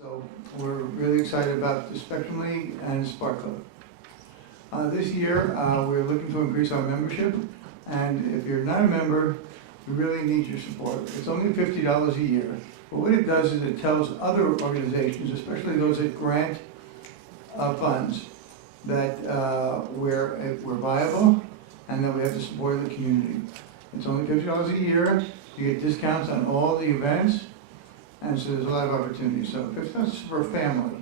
So we're really excited about the Spectrum League and Spark Club. This year, we're looking to increase our membership, and if you're not a member, we really need your support. It's only $50 a year, but what it does is it tells other organizations, especially those that grant funds, that we're viable and that we have the support of the community. It's only $50 a year. You get discounts on all the events, and so there's a lot of opportunities. So $50 for a family.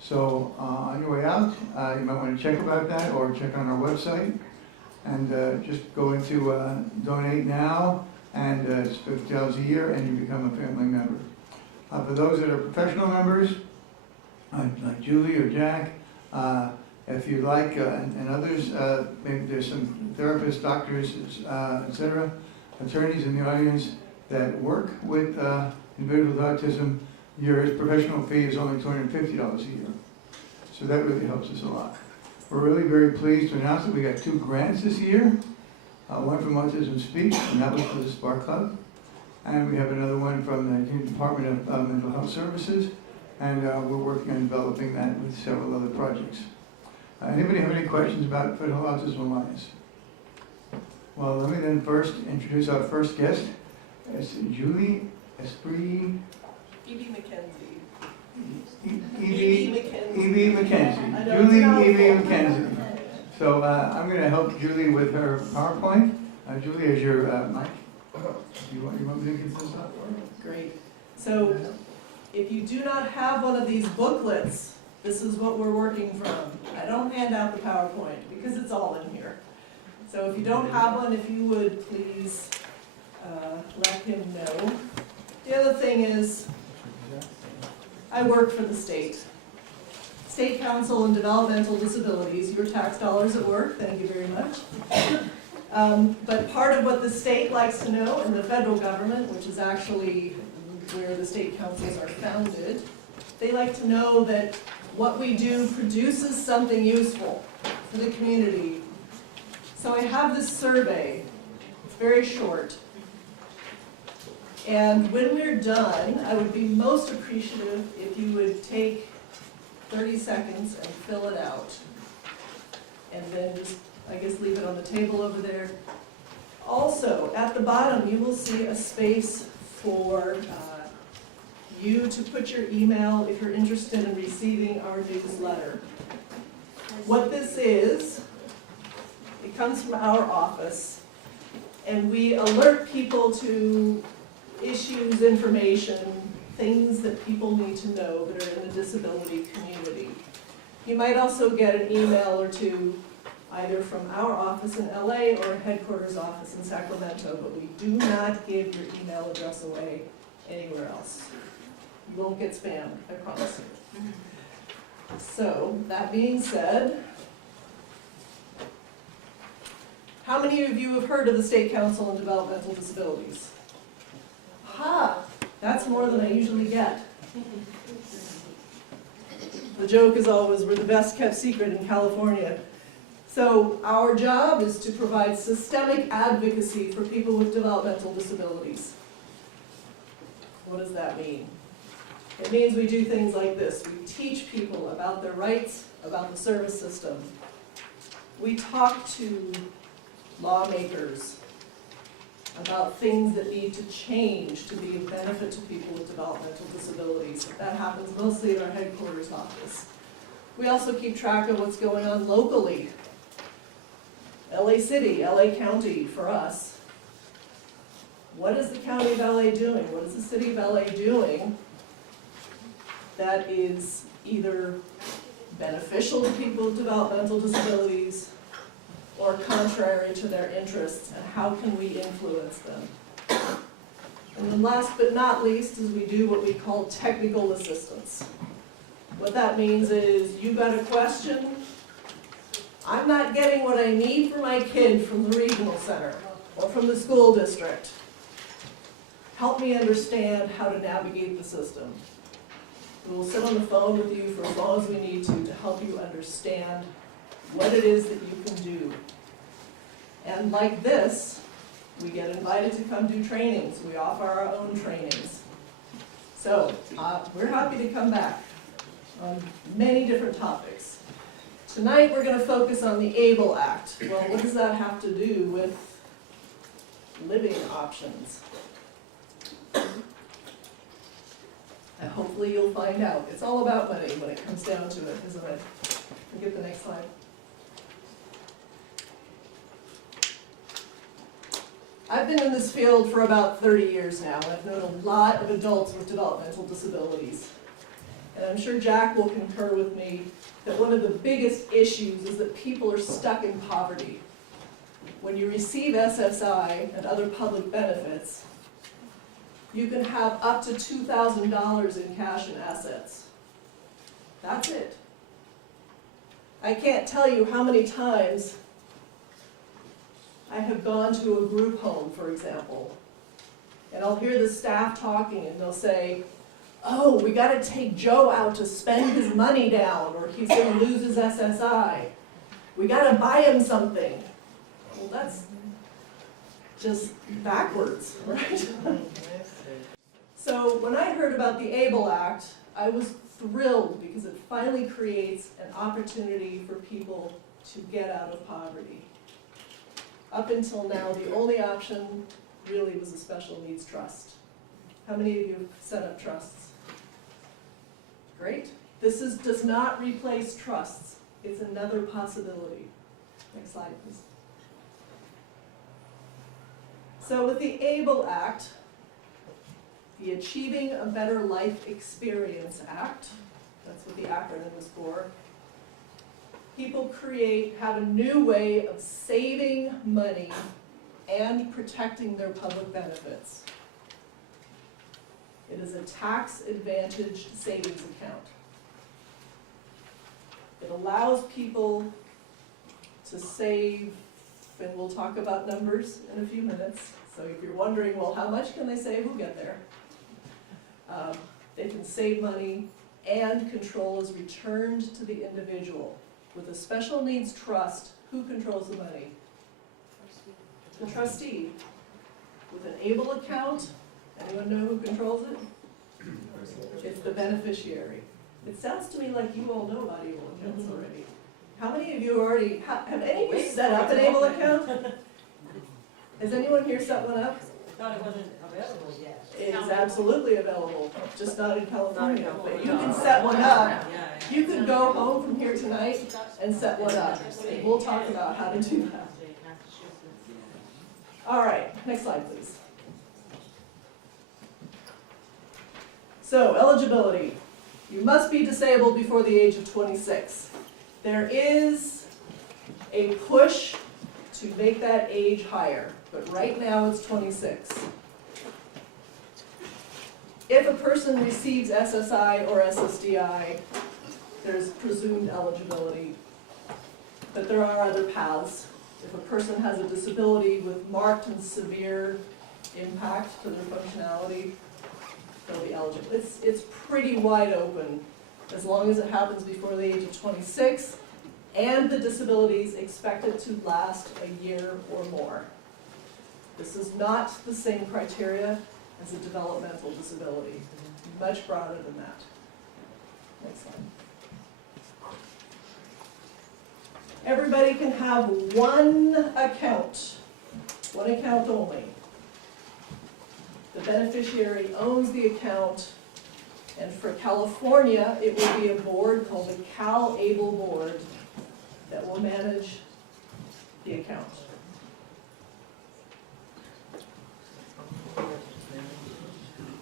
So on your way out, you might want to check about that or check on our website, and just go into donate now, and it's $50 a year, and you become a family member. For those that are professional members, like Julie or Jack, if you'd like, and others, maybe there's some therapists, doctors, etc., attorneys in the audience that work with individuals with autism. Your professional fee is only $250 a year. So that really helps us a lot. We're really very pleased to announce that we got 2 grants this year. One from Autism Speaks, and that was for the Spark Club. And we have another one from the Department of Mental Health Services. And we're working on developing that with several other projects. Anybody have any questions about Federal Autism Alliance? Well, let me then first introduce our first guest. It's Julie Esprit. E.B. McKenzie. E.B. McKenzie. McKenzie. I know, Julie it's E.B. McKenzie. So I'm going to help Julie with her PowerPoint. Julie, is your mic? You want me to get this up? Great. So if you do not have one of these booklets, this is what we're working from. I don't hand out the PowerPoint because it's all in here. So if you don't have one, if you would please let him know. The other thing is, I work for the state. State Council on Developmental Disabilities, your tax dollars at work, thank you very much. But part of what the state likes to know, and the federal government, which is actually where the state councils are founded, they like to know that what we do produces something useful for the community. So I have this survey. It's very short. And when we're done, I would be most appreciative if you would take 30 seconds and fill it out. And then just, I guess, leave it on the table over there. Also, at the bottom, you will see a space for you to put your email if you're interested in receiving our newsletter. What this is, it comes from our office, and we alert people to issues, information, things that people need to know that are in the disability community. You might also get an email or two either from our office in LA or a headquarters office in Sacramento, but we do not give your email address away anywhere else. You won't get spam, I promise you. So, that being said, how many of you have heard of the State Council on Developmental Disabilities? Ha! That's more than I usually get. The joke is always, we're the best kept secret in California. So our job is to provide systemic advocacy for people with developmental disabilities. What does that mean? It means we do things like this. We teach people about their rights, about the service system. We talk to lawmakers about things that need to change to be of benefit to people with developmental disabilities. That happens mostly at our headquarters office. We also keep track of what's going on locally. LA City, LA County for us. What is the County of LA doing? What is the City of LA doing that is either beneficial to people with developmental disabilities or contrary to their interests, and how can we influence them? And then last but not least is we do what we call technical assistance. What that means is you got a question, I'm not getting what I need for my kid from the regional center or from the school district. Help me understand how to navigate the system. We'll sit on the phone with you for as long as we need to help you understand what it is that you can do. And like this, we get invited to come do trainings. We offer our own trainings. So, we're happy to come back on many different topics. Tonight, we're gonna focus on the ABLE Act. Well, what does that have to do with living options? And hopefully you'll find out. It's all about money when it comes down to it, isn't it? We'll get the next slide. I've been in this field for about 30 years now, and I've known a lot of adults with developmental disabilities. And I'm sure Jack will concur with me that one of the biggest issues is that people are stuck in poverty. When you receive SSI and other public benefits, you can have up to $2,000 in cash and assets. That's it. I can't tell you how many times I have gone to a group home, for example, and I'll hear the staff talking and they'll say, oh, we gotta take Joe out to spend his money down or he's gonna lose his SSI. We gotta buy him something. Well, that's just backwards, right? So when I heard about the ABLE Act, I was thrilled because it finally creates an opportunity for people to get out of poverty. Up until now, the only option really was a special needs trust. How many of you have set up trusts? Great. This does not replace trusts. It's another possibility. Next slide, please. So with the ABLE Act, the Achieving a Better Life Experience Act, that's what the acronym is for, people have a new way of saving money and protecting their public benefits. It is a tax-advantaged savings account. It allows people to save, and we'll talk about numbers in a few minutes. So if you're wondering, well, how much can they save? We'll get there. They can save money and control is returned to the individual. With a special needs trust, who controls the money? The trustee. With an ABLE account, anyone know who controls it? It's the beneficiary. It sounds to me like you all know about ABLE accounts already. How many of you already, have any of you set up an ABLE account? Has anyone here set one up? Thought it wasn't available yet. It's absolutely available, just not in California, but you can set one up. You could go home from here tonight and set one up. We'll talk about how to do that. All right, next slide, please. So, eligibility. You must be disabled before the age of 26. There is a push to make that age higher, but right now it's 26. If a person receives SSI or SSDI, there's presumed eligibility, but there are other paths. If a person has a disability with marked and severe impact to their functionality, they'll be eligible. It's pretty wide open as long as it happens before the age of 26 and the disability is expected to last a year or more. This is not the same criteria as a developmental disability, much broader than that. Next slide. Everybody can have one account only. The beneficiary owns the account, and for California, it will be a board called the Cal-Able Board that will manage the account.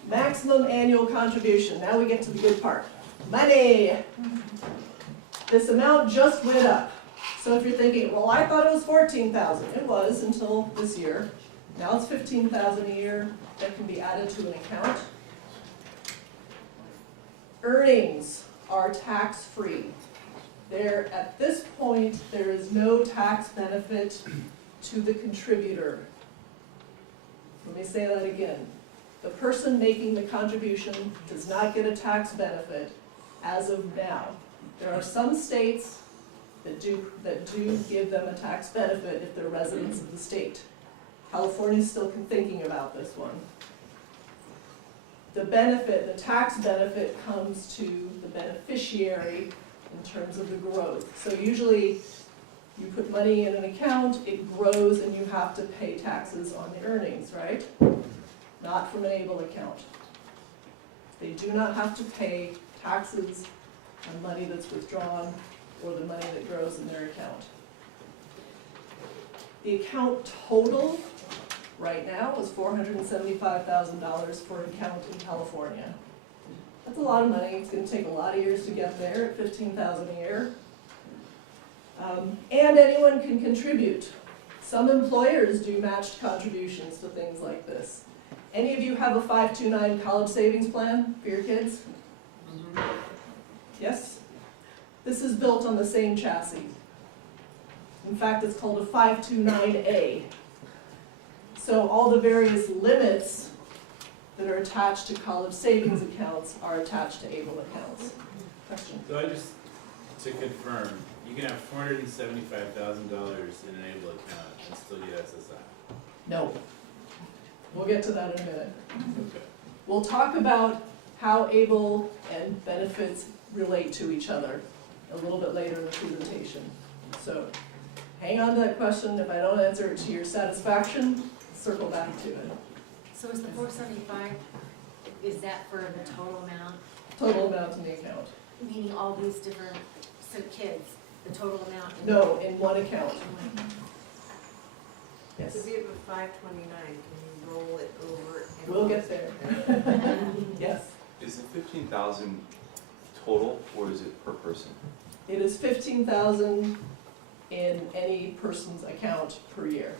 Maximum annual contribution. Now we get to the good part. Money. This amount just went up. So if you're thinking, well, I thought it was $14,000. It was until this year. Now it's $15,000 a year that can be added to an account. Earnings are tax-free. At this point, there is no tax benefit to the contributor. Let me say that again. The person making the contribution does not get a tax benefit as of now. There are some states that do give them a tax benefit if they're residents of the state. California's still thinking about this one. the benefit, the tax benefit comes to the beneficiary in terms of the growth. So usually, you put money in an account, it grows, and you have to pay taxes on the earnings, right? Not from an able account. They do not have to pay taxes on money that's withdrawn or the money that grows in their account. The account total right now is $475,000 for an account in California. That's a lot of money. It's going to take a lot of years to get there at $15,000 a year. And anyone can contribute. Some employers do matched contributions to things like this. Any of you have a 529 college savings plan for your kids? Yes? This is built on the same chassis. In fact, it's called a 529A. So all the various limits that are attached to college savings accounts are attached to ABLE accounts. Question? So to confirm, you can have $475,000 in an ABLE account and still get SSI. No. We'll get to that in a minute. Okay. We'll talk about how ABLE and benefits relate to each other a little bit later in the presentation. So hang on to that question. If I don't answer it to your satisfaction, circle back to it. So is the 475, is that for the total amount, Total amount in the account. meaning all these different kids, the total amount? No, in one account. So Yes, if you have a 529, can you roll it over? and- we'll get there. Yes, Is it 15,000 total, or is it per person? it is 15,000 in any person's account per year.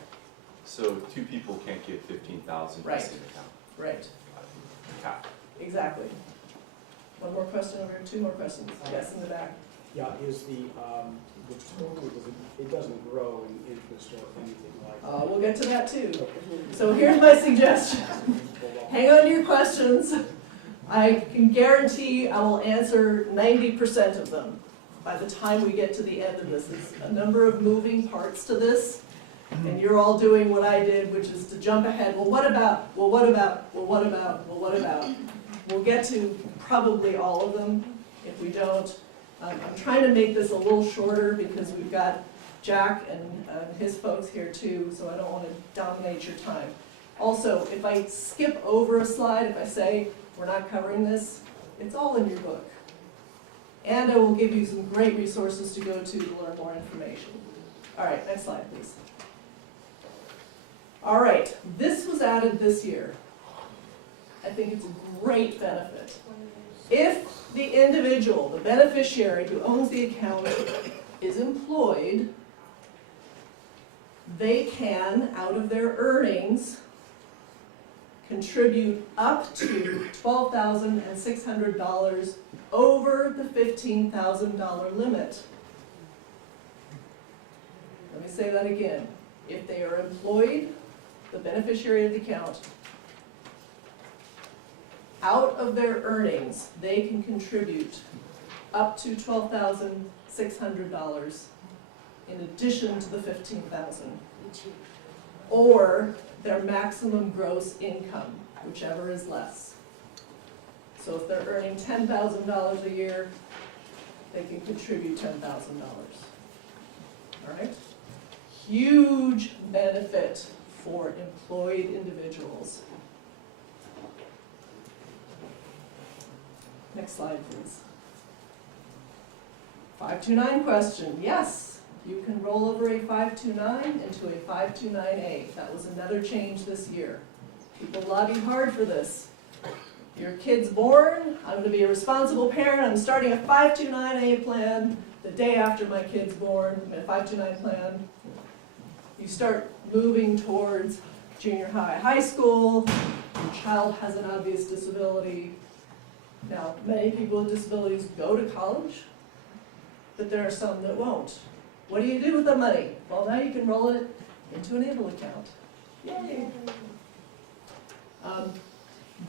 So two people can't get 15,000 in the Right. same account? Right, Cap. exactly. One more question over, two more questions. Yes, in the back. Yeah, is the total, it doesn't grow in interest or anything like that? We'll get to that too. Okay. So here's my suggestion. Hold on. Hang on to your questions. I can guarantee I will answer 90% of them by the time we get to the end of this. There's a number of moving parts to this, and you're all doing what I did, which is to jump ahead. Well, what about? Well, what about? Well, what about? Well, what about? We'll get to probably all of them. If we don't, I'm trying to make this a little shorter because we've got Jack and his folks here too, so I don't want to dominate your time. Also, if I skip over a slide, if I say we're not covering this, it's all in your book. And I will give you some great resources to go to learn more information. All right, next slide, please. All right, this was added this year. I think it's a great benefit. If the individual, the beneficiary who owns the account is employed, they can, out of their earnings, contribute up to $12,600 over the $15,000 limit. Let me say that again. If they are employed, the beneficiary of the account, out of their earnings, they can contribute up to $12,600 in addition to the $15,000, or their maximum gross income, whichever is less. So if they're earning $10,000 a year, they can contribute $10,000. All right? Huge benefit for employed individuals. Next slide, please. 529 question. Yes, you can roll over a 529 into a 529A. That was another change this year. People lobbied hard for this. Your kid's born, I'm going to be a responsible parent, I'm starting a 529A plan the day after my kid's born, a 529 plan. You start moving towards junior high, high school, your child has an obvious disability. Now, many people with disabilities go to college, but there are some that won't. What do you do with the money? Well, now you can roll it into an ABLE account. Yay!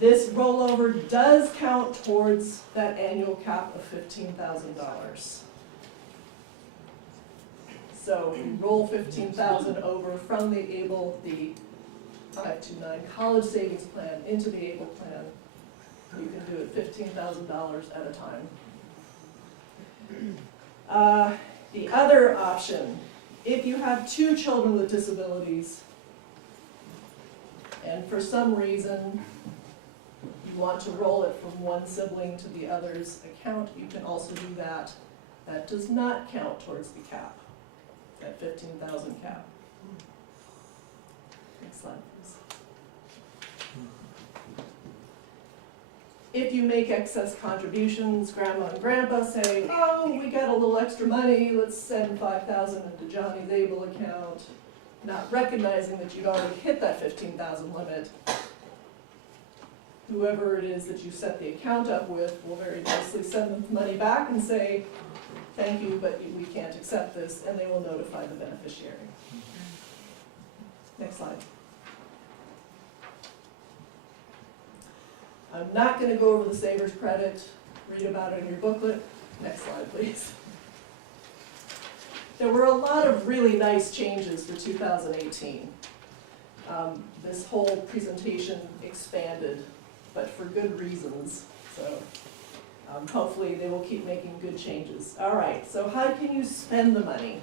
This rollover does count towards that annual cap of $15,000. So we roll $15,000 over from the ABLE, the 529 college savings plan into the ABLE plan. You can do it $15,000 at a time. The other option, if you have 2 children with disabilities, and for some reason you want to roll it from one sibling to the other's account, you can also do that. That does not count towards the cap, that 15,000 cap. Next slide, please. If you make excess contributions, grandma and grandpa say, oh, we got a little extra money, let's send 5,000 into Johnny's ABLE account, not recognizing that you'd already hit that 15,000 limit. Whoever it is that you set the account up with will very nicely send them the money back and say, thank you, but we can't accept this, and they will notify the beneficiary. Next slide. I'm not going to go over the Savers credit. Read about it in your booklet. Next slide, please. There were a lot of really nice changes for 2018. This whole presentation expanded, but for good reasons. So hopefully they will keep making good changes. All right, so how can you spend the money?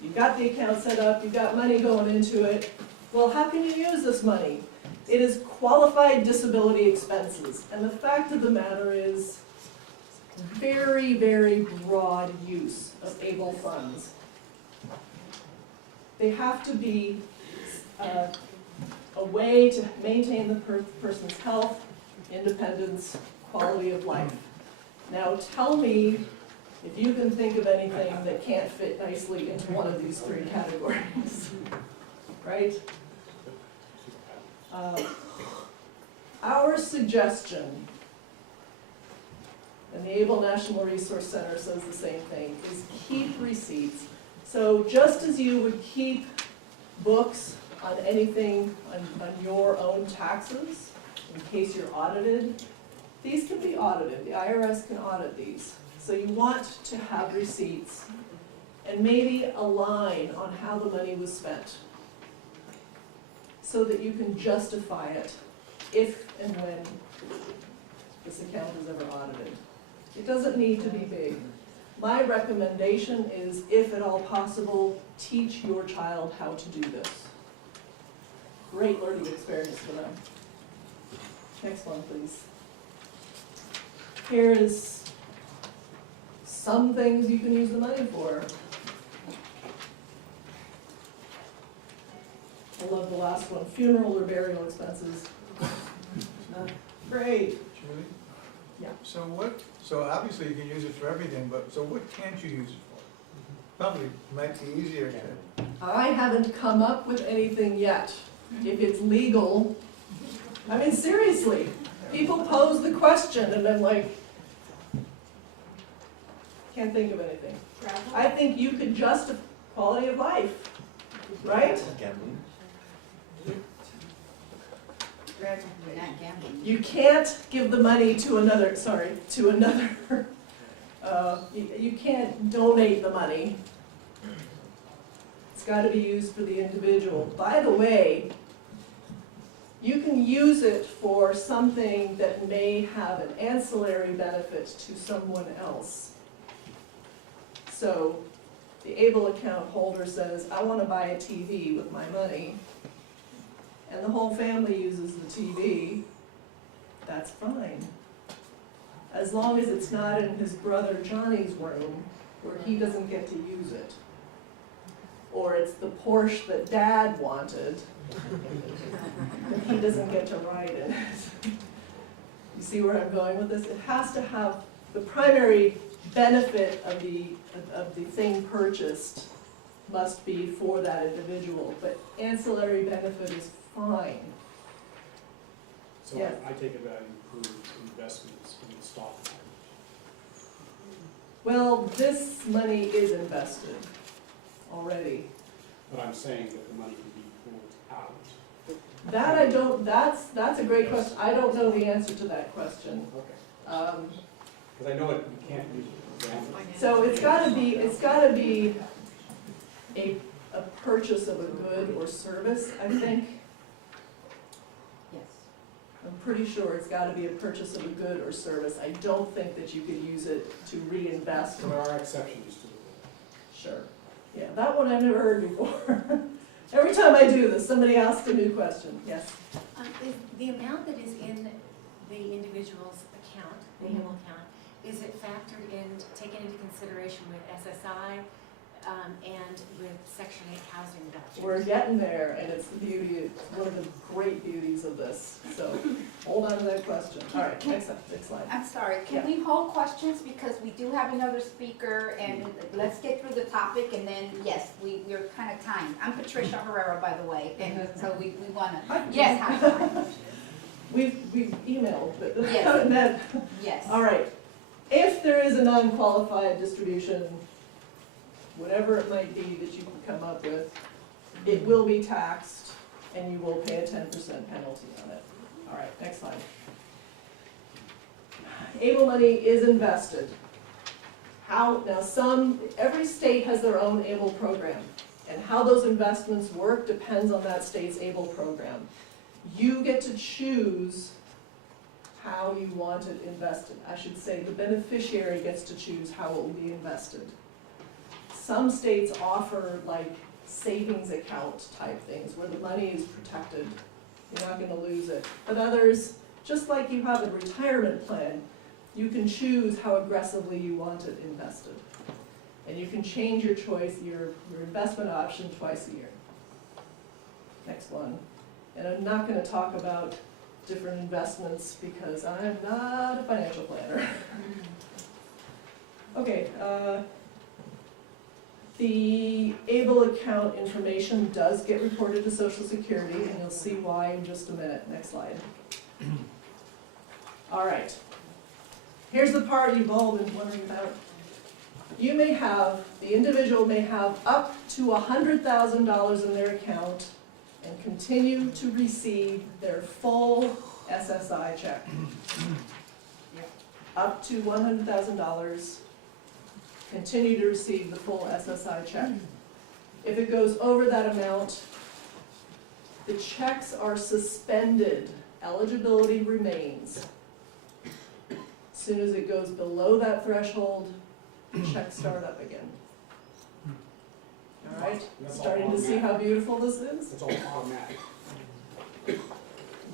You've got the account set up, you've got money going into it. Well, how can you use this money? It is qualified disability expenses, and the fact of the matter is very, very broad use of ABLE funds. They have to be a way to maintain the person's health, independence, quality of life. Now tell me if you can think of anything that can't fit nicely into one of these 3 categories, right? Our suggestion, and the ABLE National Resource Center says the same thing, is keep receipts. So just as you would keep books on anything on your own taxes, in case you're audited, these can be audited. The IRS can audit these. So you want to have receipts and maybe a line on how the money was spent, so that you can justify it if and when this account is ever audited. It doesn't need to be big. My recommendation is, if at all possible, teach your child how to do this. Great learning experience for them. Next one, please. Here is some things you can use the money for. I love the last one, funeral or burial expenses. Great. Julie? Yeah. So obviously you can use it for everything, but so what can't you use it for? Probably might be easier to. I haven't come up with anything yet. If it's legal, I mean, seriously, people pose the question and I'm like, can't think of anything. I think you could justify quality of life, right? Gambling? We're not gambling. You can't give the money to another, you can't donate the money. It's gotta be used for the individual. By the way, you can use it for something that may have an ancillary benefit to someone else. So, the ABLE account holder says, I wanna buy a TV with my money, and the whole family uses the TV, that's fine. As long as it's not in his brother Johnny's room where he doesn't get to use it. Or it's the Porsche that Dad wanted, and he doesn't get to ride in it. You see where I'm going with this? It has to have the primary benefit of the thing purchased must be for that individual, but ancillary benefit is fine. So Yeah. I take it that includes investments in the stock market. Well, this money is invested already. But I'm saying that the money can be pulled out. That I don't, that's a great question. I don't know the answer to that question. Okay. Because I know it, you can't use it for gambling. So it's gotta be a purchase of a good or service, I think. Yes. I'm pretty sure it's gotta be a purchase of a good or service. I don't think that you could use it to reinvest. There are exceptions to it. Sure. Yeah, that one I've never heard before. Every time I do this, somebody asks a new question. Yes? Is the amount that is in the individual's account, the Mhm. annual account, is it factored in, taken into consideration with SSI, and with Section 8 housing vouchers? We're getting there, and it's the beauty, it's one of the great beauties of this. So hold on to that question. All right, next slide. I'm sorry, Yeah. can we hold questions because we do have another speaker and let's get through the topic and then, yes, we're kind of timed. I'm Patricia Herrera, by the way, and so we wanna, yes, hi, We've emailed, but Yes. Ned. yes. All right. If there is a non-qualified distribution, whatever it might be that you can come up with, it will be taxed and you will pay a 10% penalty on it. All right, next slide. ABLE money is invested. How, now every state has their own ABLE program, and how those investments work depends on that state's ABLE program. You get to choose how you want it invested. I should say the beneficiary gets to choose how it will be invested. Some states offer like savings account type things where the money is protected. You're not gonna lose it. But others, just like you have a retirement plan, you can choose how aggressively you want it invested. And you can change your choice, your investment option twice a year. Next one. And I'm not gonna talk about different investments because I'm not a financial planner. Okay, the ABLE account information does get reported to Social Security, and you'll see why in just a minute. Next slide. All right. Here's the part you've all been wondering about. You may have, the individual may have up to $100,000 in their account and continue to receive their full SSI check. Up to $100,000, continue to receive the full SSI check. If it goes over that amount, the checks are suspended, eligibility remains. As soon as it goes below that threshold, the checks start up again. All right, That's all starting to see automatic. how beautiful this is? It's all automatic.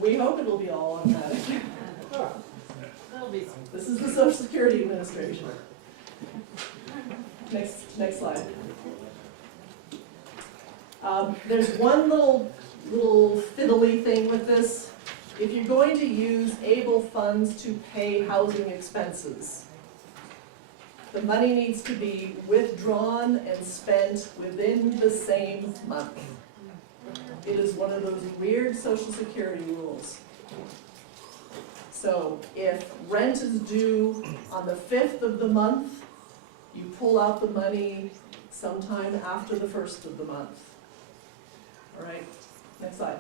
We hope it'll be all automatic. That'll be some. This is the Social Security Administration. Next slide. There's one little fiddly thing with this. If you're going to use ABLE funds to pay housing expenses, the money needs to be withdrawn and spent within the same month. It is one of those weird Social Security rules. So if rent is due on the 5th of the month, you pull out the money sometime after the 1st of the month. All right, next slide.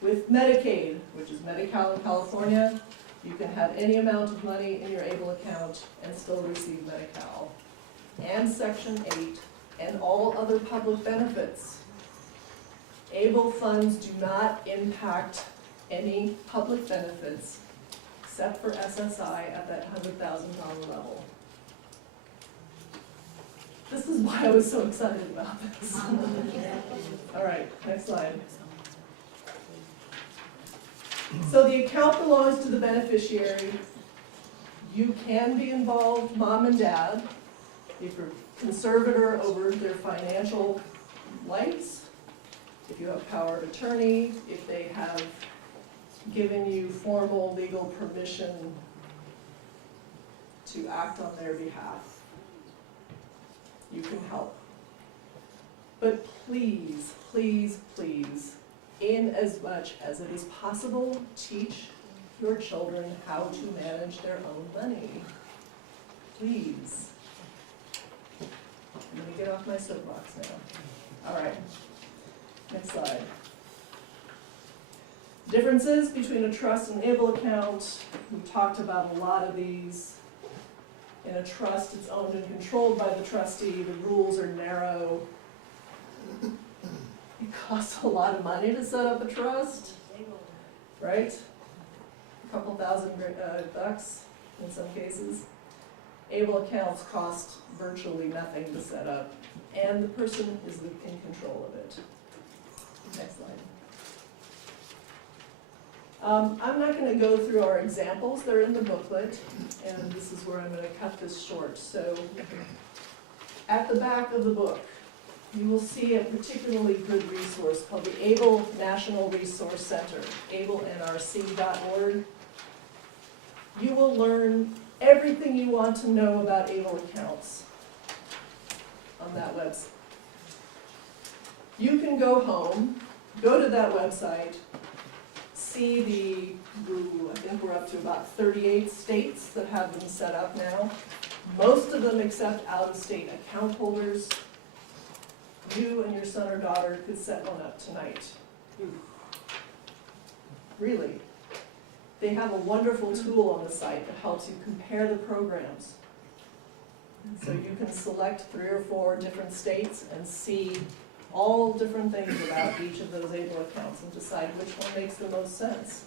With Medicaid, which is Medi-Cal in California, you can have any amount of money in your ABLE account and still receive Medi-Cal. And Section 8, and all other public benefits. ABLE funds do not impact any public benefits except for SSI at that $100,000 level. This is why I was so excited about this. All right, next slide. So the account belongs to the beneficiary. You can be involved, mom and dad, if you're conservator over their financial rights, if you have power of attorney, if they have given you formal legal permission to act on their behalf. You can help. But please, please, please, in as much as it is possible, teach your children how to manage their own money. Please. Let me get off my soapbox now. All right, next slide. Differences between a trust and ABLE account. We've talked about a lot of these. In a trust, it's owned and controlled by the trustee. The rules are narrow. You costs a lot of money to set up a trust, right? A couple thousand bucks in some cases. Able accounts cost virtually nothing to set up, and the person is in control of it. Next slide. I'm not gonna go through our examples, they're in the booklet, and this is where I'm gonna cut this short. So, at the back of the book, you will see a particularly good resource called the ABLE National Resource Center, ablenrc.org. You will learn everything you want to know about ABLE accounts on that website. You can go home, go to that website, see I think we're up to about 38 states that have them set up now. Most of them accept out-of-state account holders. You and your son or daughter could set one up tonight. Really. They have a wonderful tool on the site that helps you compare the programs. So you can select 3 or 4 different states and see all different things about each of those ABLE accounts and decide which one makes the most sense.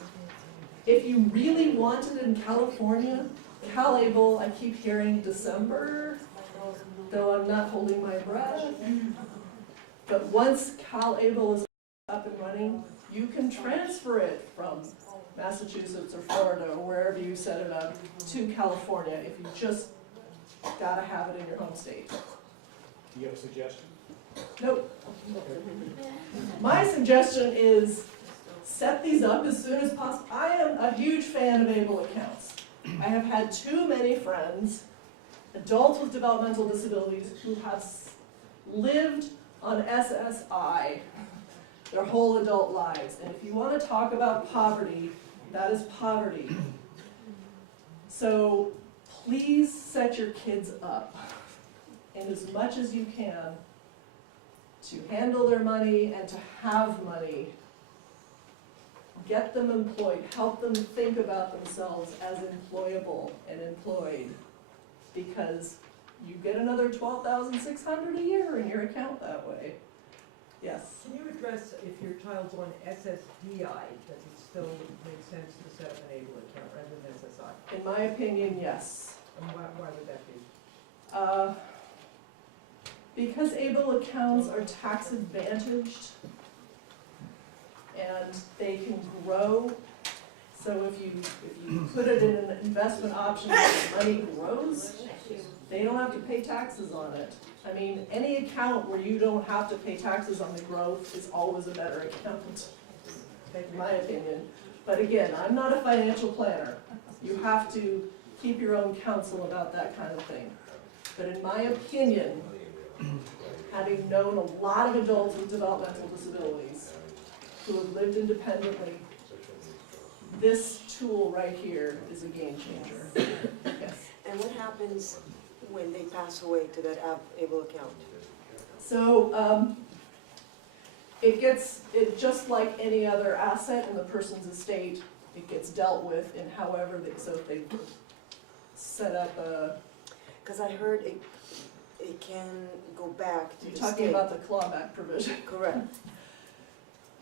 If you really want it in California, CalAble, I keep hearing December, though I'm not holding my breath. But once CalAble is up and running, you can transfer it from Massachusetts or Florida or wherever you set it up to California if you just gotta have it in your home state. Do you have a suggestion? Nope. My suggestion is set these up as soon as possible. I am a huge fan of ABLE accounts. I have had too many friends, adults with developmental disabilities, who have lived on SSI their whole adult lives. And if you want to talk about poverty, that is poverty. So please set your kids up in as much as you can to handle their money and to have money. Get them employed, help them think about themselves as employable and employed, because you get another $12,600 a year in your account that way. Yes? Can you address if your child's on SSDI, does it still make sense to set up an ABLE account rather than SSI? In my opinion, yes. And why would that be? Because ABLE accounts are tax advantaged and they can grow. So if you put it in an investment option and the money grows, they don't have to pay taxes on it. I mean, any account where you don't have to pay taxes on the growth is always a better account, in my opinion. But again, I'm not a financial planner. You have to keep your own counsel about that kind of thing. But in my opinion, having known a lot of adults with developmental disabilities who have lived independently, this tool right here is a game changer. Yes. And what happens when they pass away to that ABLE account? So it just like any other asset in the person's estate, it gets dealt with in however so if they set up a. Because I heard it can go back to You're the talking state. about the clawback provision. Correct.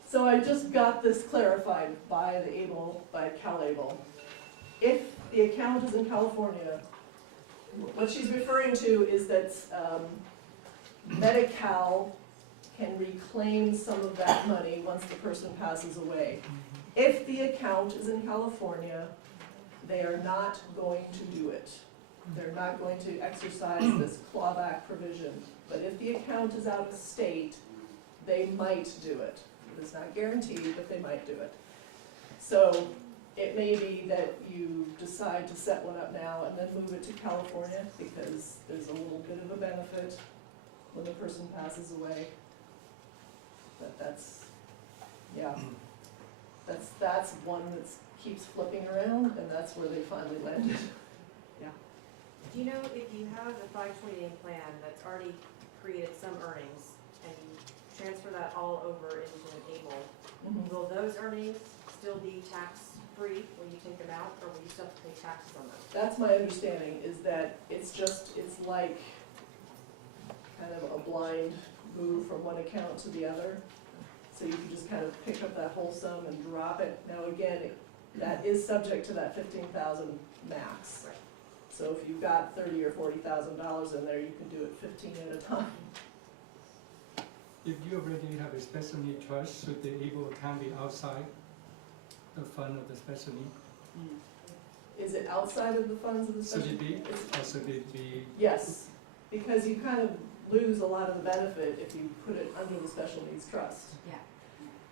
So I just got this clarified by CalAble. If the account is in California, what she's referring to is that Medi-Cal can reclaim some of that money once the person passes away. If the account is in California, they are not going to do it. They're not going to exercise this clawback provision. But if the account is out of state, they might do it. It is not guaranteed, but they might do it. So it may be that you decide to set one up now and then move it to California because there's a little bit of a benefit when the person passes away. But that's one that keeps flipping around, and that's where they finally landed. Do you know if you have a 528 plan that's already created some earnings and you transfer that all over into an ABLE, will those earnings still be tax-free when you take them out, or will you still have to pay taxes on those? That's my understanding, is that it's like kind of a blind move from one account to the other. So you can just kind of pick up that whole sum and drop it. Now again, that is subject to that 15,000 max. Right. So if you've got $30,000 or $40,000 in there, you can do it 15 at a time. If you already have a special need trust, should the able account be outside the fund of the special need? Is it outside of the funds of the special? Should it be, It's- or should it be, Yes, because you kind of lose a lot of the benefit if you put it under the special needs trust. Yeah.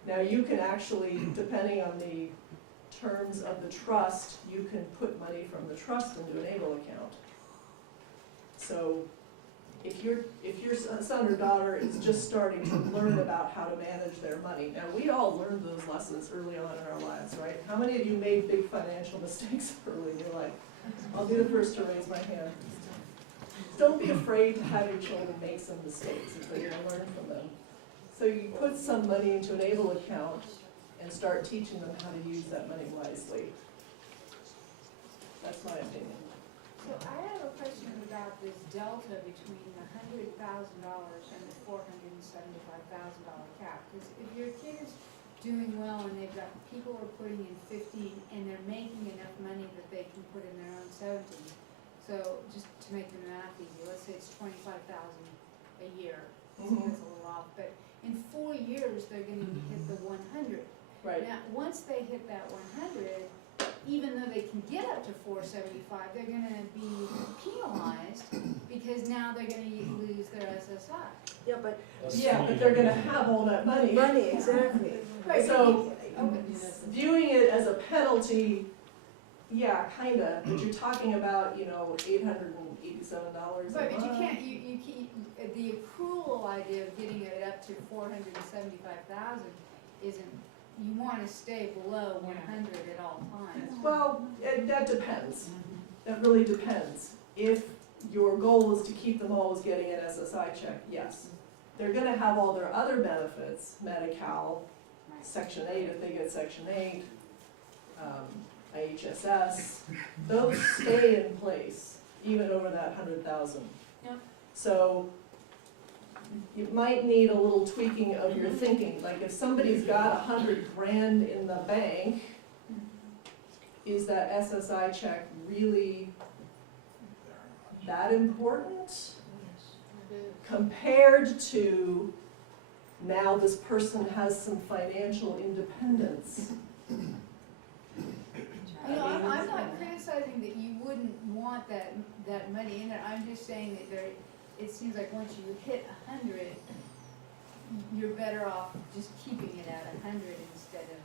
Now, you can actually, depending on the terms of the trust, you can put money from the trust into an ABLE account. So if your son or daughter is just starting to learn about how to manage their money, now, we all learned those lessons early on in our lives, right? How many of you made big financial mistakes early in your life? I'll be the first to raise my hand. Don't be afraid to have your children make some mistakes if they're gonna learn from them. So you put some money into an ABLE account and start teaching them how to use that money wisely. That's my opinion. So I have a question about this delta between the $100,000 and the $475,000 cap. Because if your kid is doing well and they've got, people are putting in 15 and they're making enough money that they can put in their own 17. So just to make the math easy, let's say it's 25,000 a year. So Mhm. that's a little off, but in 4 years, they're gonna hit the 100. Right, Now, once they hit that 100, even though they can get up to 475, they're gonna be penalized because now they're gonna lose their SSI. Yeah, but yeah, but they're gonna have all that money. money, exactly. Right, So- okay. Viewing it as a penalty, yeah, kinda, but you're talking about, $887 a Right, but you month. can't, you can't, the accrual idea of getting it up to 475,000 isn't, you wanna stay below 100 at all times. Well, that depends. That really depends. If your goal is to keep them always getting an SSI check, yes. They're gonna have all their other benefits, Medi-Cal, Section 8 if they get Section 8, IHSS, those stay in place even over that 100,000. Yep. So you might need a little tweaking of your thinking, like if somebody's got 100 grand in the bank, is that SSI check really that important? Compared to now this person has some financial independence. I'm not criticizing that you wouldn't want that money in there, I'm just saying that it seems like once you hit 100, you're better off just keeping it at 100 instead of.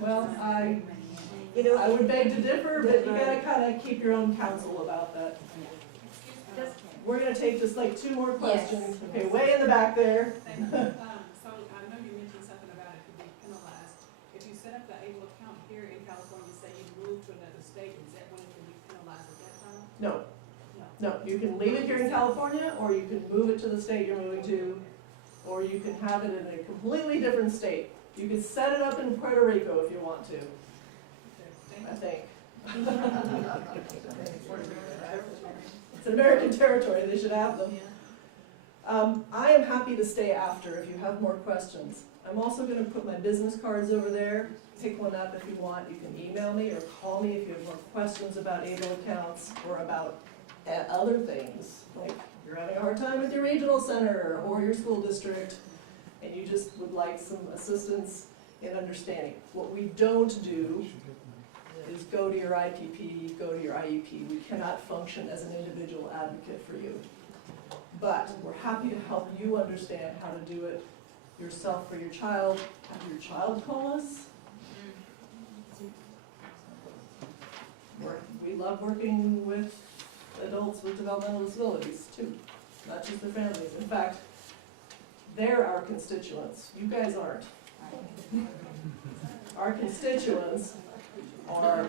Well, money You know, I would beg to differ, but you gotta kinda keep your own counsel about that. We're gonna take just like 2 more questions. Okay, way in the back there. Thank you. So I know you mentioned something about it could be penalized. If you set up the ABLE account here in California, say you move to another state, is that when it can be penalized at that time? No, No. no, you can leave it here in California, or you can move it to the state you're moving to, or you can have it in a completely different state. You can set it up in Puerto Rico if you want to, Okay, I thank you. think. It's an American territory, they should have them. I am happy to stay after if you have more questions. I'm also gonna put my business cards over there. Pick one up if you want. You can email me or call me if you have more questions about ABLE accounts or about other things. Like you're having a hard time with your regional center or your school district and you just would like some assistance in understanding. What we don't do is go to your IPP, go to your IEP. We cannot function as an individual advocate for you. But we're happy to help you understand how to do it yourself for your child. Have your child call us. We love working with adults with developmental disabilities too, not just their families. In fact, they're our constituents. You guys aren't. Our constituents are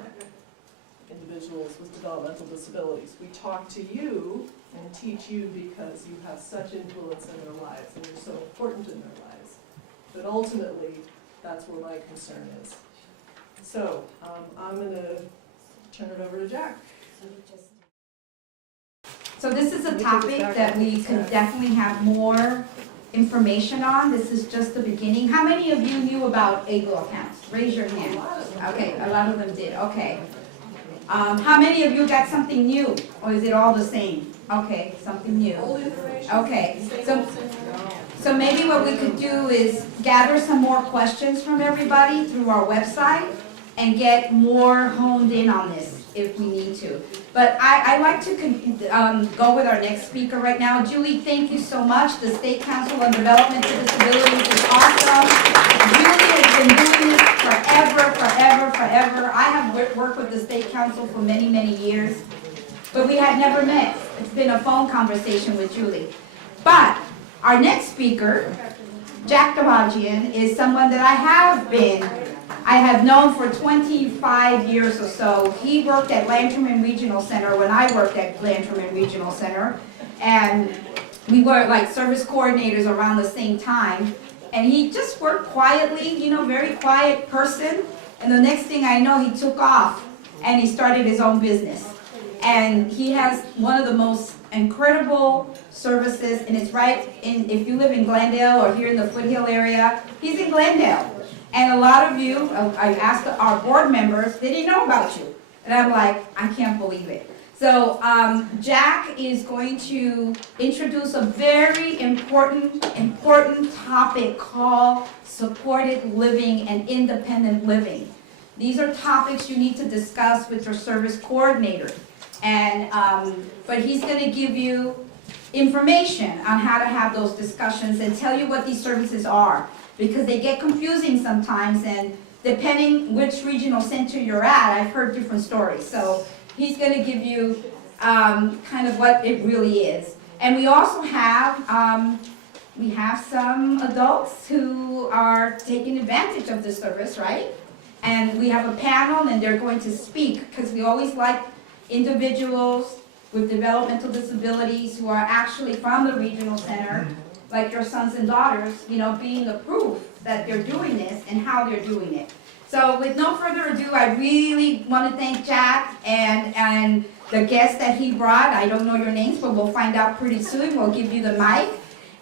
individuals with developmental disabilities. We talk to you and teach you because you have such influence in their lives and you're so important in their lives. But ultimately, that's where my concern is. So, I'm gonna turn it over to Jack. So this is a topic that we could definitely have more information on. This is just the beginning. How many of you knew about ABLE accounts? Raise your hand. Okay, a lot of them did, okay. How many of you got something new, or is it all the same? Okay, something new. Okay, so maybe what we could do is gather some more questions from everybody through our website and get more honed in on this if we need to. But I'd like to go with our next speaker right now. Julie, thank you so much. The State Council on Developmental Disabilities is awesome. Julie has been doing this forever, forever, forever. I have worked with the State Council for many, many years, but we had never met. It's been a phone conversation with Julie. But our next speaker, Jack Davagian, is someone that I have known for 25 years or so. He worked at Lanterman Regional Center when I worked at Lanterman Regional Center, and we were like service coordinators around the same time. And he just worked quietly, you know, very quiet person. And the next thing I know, he took off and he started his own business. And he has one of the most incredible services, and it's right in, if you live in Glendale or here in the Foothill area, he's in Glendale. And a lot of you, I've asked our board members, they didn't know about you. And I'm like, I can't believe it. So Jack is going to introduce a very important topic called supported living and independent living. These are topics you need to discuss with your service coordinator. And, but he's going to give you information on how to have those discussions and tell you what these services are, because they get confusing sometimes, and depending which regional center you're at, I've heard different stories. So he's going to give you kind of what it really is. And we also have some adults who are taking advantage of the service, right? And we have a panel, and they're going to speak, because we always like individuals with developmental disabilities who are actually from the regional center, like your sons and daughters, you know, being the proof that they're doing this and how they're doing it. So with no further ado, I really want to thank Jack and the guests that he brought. I don't know your names, but we'll find out pretty soon. We'll give you the mic.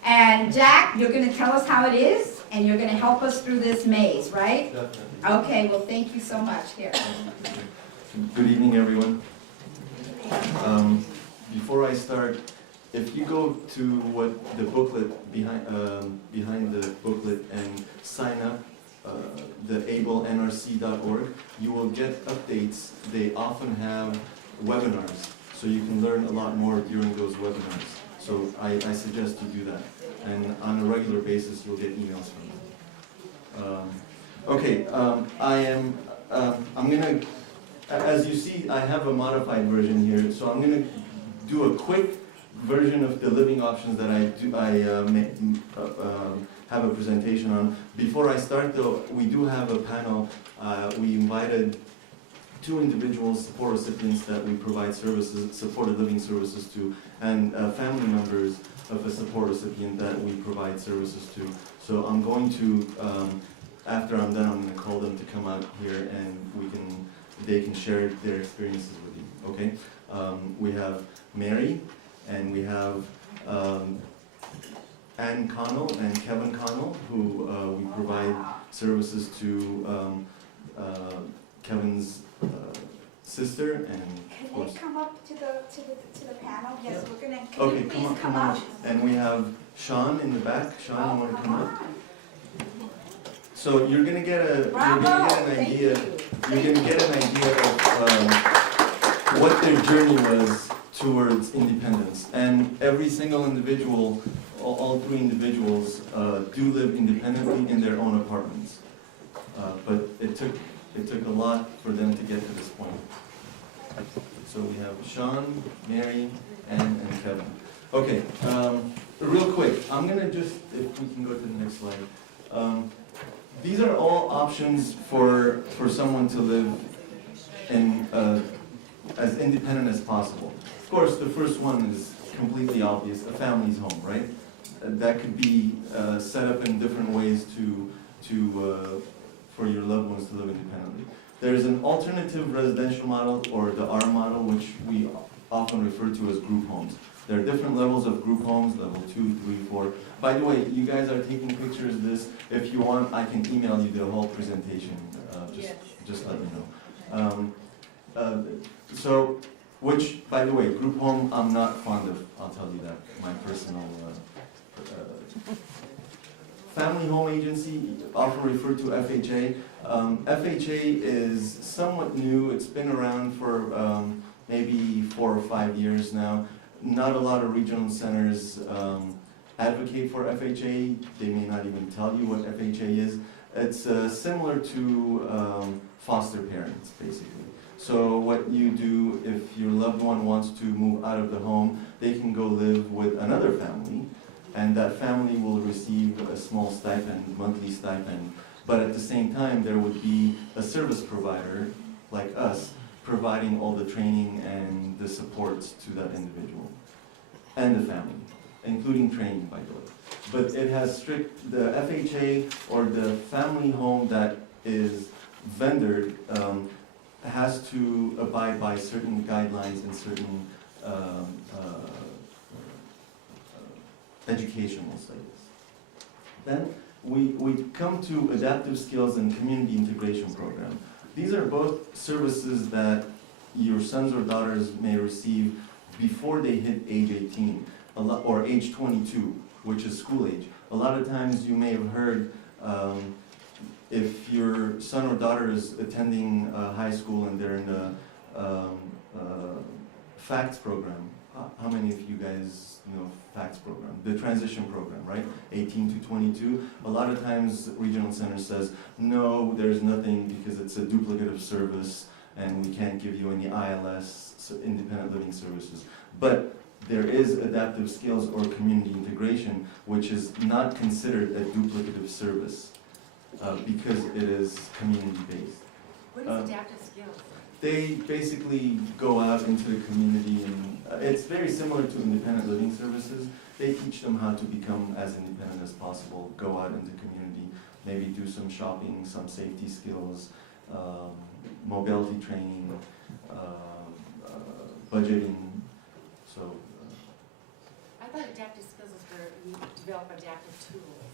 And Jack, you're going to tell us how it is, and you're going to help us through this maze, right? Definitely. Okay, well, thank you so much. Here. Good evening, everyone. Before I start, if you go to what the booklet behind the booklet and sign up, the ablenrc.org, you will get updates. They often have webinars, so you can learn a lot more during those webinars. So I suggest you do that, and on a regular basis, you'll get emails from them. Okay, I'm gonna. As you see, I have a modified version here, so I'm going to do a quick version of the living options that I have a presentation on. Before I start though, we do have a panel. We invited 2 individuals, support recipients that we provide services, supported living services to, and family members of a support recipient that we provide services to. So I'm going to, after I'm done, I'm going to call them to come out here and they can share their experiences with you, okay? We have Mary, and we have Ann Connell and Kevin Connell, who we provide services to Kevin's sister, and of course. Can they come up to the panel? Yes, we're gonna. Okay, come on. And we have Sean in the back. Sean, you want to come up? So you're gonna get an idea. You're gonna get an idea of what their journey was towards independence. And every single individual, all 3 individuals, do live independently in their own apartments. But it took a lot for them to get to this point. So we have Sean, Mary, and Kevin. Okay, real quick, I'm gonna just, if we can go to the next slide. These are all options for someone to live in as independent as possible. Of course, the first one is completely obvious, a family's home, right? That could be set up in different ways for your loved ones to live independently. There's an alternative residential model, or the R model, which we often referred to as group homes. There are different levels of group homes, level 2, 3, 4. By the way, you guys are taking pictures of this. If you want, I can email you the whole presentation. Just let me know. So, which, by the way, group home I'm not fond of, I'll tell you that, my personal. Family Home Agency, often referred to FHA. FHA is somewhat new. It's been around for maybe 4 or 5 years now. Not a lot of regional centers advocate for FHA. They may not even tell you what FHA is. It's similar to foster parents, basically. So what you do if your loved one wants to move out of the home, they can go live with another family, and that family will receive a small stipend, monthly stipend. But at the same time, there would be a service provider, like us, providing all the training and the supports to that individual and the family, including training, by the way. But it has strict, the FHA or the family home that is vendored has to abide by certain guidelines and certain educational studies. Then we come to adaptive skills and community integration program. These are both services that your sons or daughters may receive before they hit age 18 or age 22, which is school age. A lot of times you may have heard if your son or daughter is attending high school and they're in the FACTS program. How many of you guys know FACTS program? The transition program, right? 18 to 22. A lot of times regional center says, no, there's nothing because it's a duplicative service and we can't give you any ILS, so independent living services. But there is adaptive skills or community integration, which is not considered a duplicative service because it is community-based. What is adaptive skills? They basically go out into the community and it's very similar to independent living services. They teach them how to become as independent as possible, go out into community, maybe do some shopping, some safety skills, mobility training, budgeting. So. I thought adaptive skills is where you develop adaptive tools.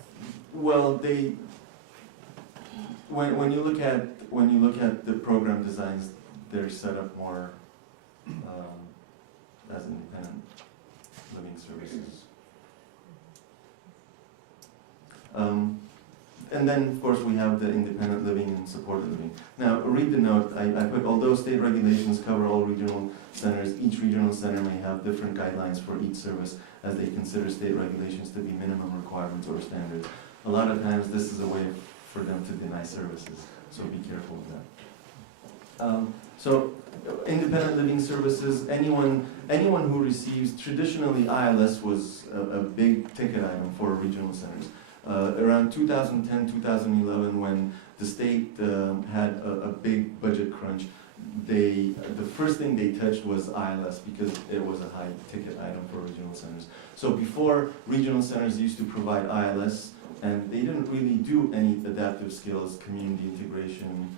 Well, when you look at the program designs, they're set up more as independent living services. And then, of course, we have the independent living and supported living. Now, read the note. I put, although state regulations cover all regional centers, each regional center may have different guidelines for each service as they consider state regulations to be minimum requirements or standards. A lot of times, this is a way for them to deny services, so be careful of that. So, independent living services, anyone who receives, traditionally ILS was a big ticket item for regional centers. Around 2010, 2011, when the state had a big budget crunch, the first thing they touched was ILS because it was a high ticket item for regional centers. So before, regional centers used to provide ILS, and they didn't really do any adaptive skills, community integration,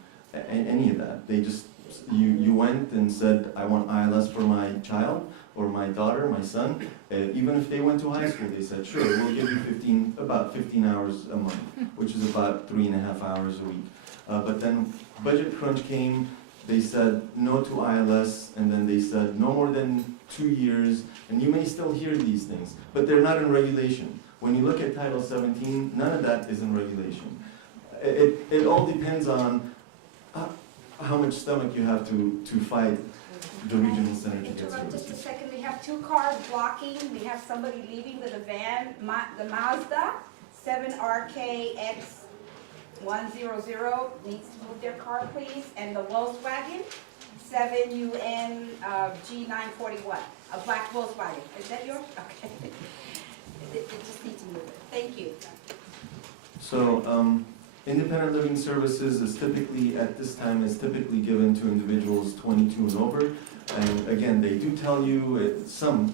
any of that. They just, you went and said, I want ILS for my child, or my daughter, my son. Even if they went to high school, they said, sure, we'll give you about 15 hours a month, which is about 3.5 hours a week. But then budget crunch came, they said no to ILS, and then they said no more than 2 years, and you may still hear these things, but they're not in regulation. When you look at Title 17, none of that is in regulation. It all depends on how much stomach you have to fight the regional center to get Interrupt just a services. second, we have 2 cars blocking, we have somebody leaving with a van, the Mazda 7RKX100 needs to move their car please, and the Volkswagen 7UN G941, a black Volkswagen, is that yours? Okay. It just needs to move it, thank you. So, independent living services is typically, at this time, is typically given to individuals 22 and over. And again, they do tell you, some,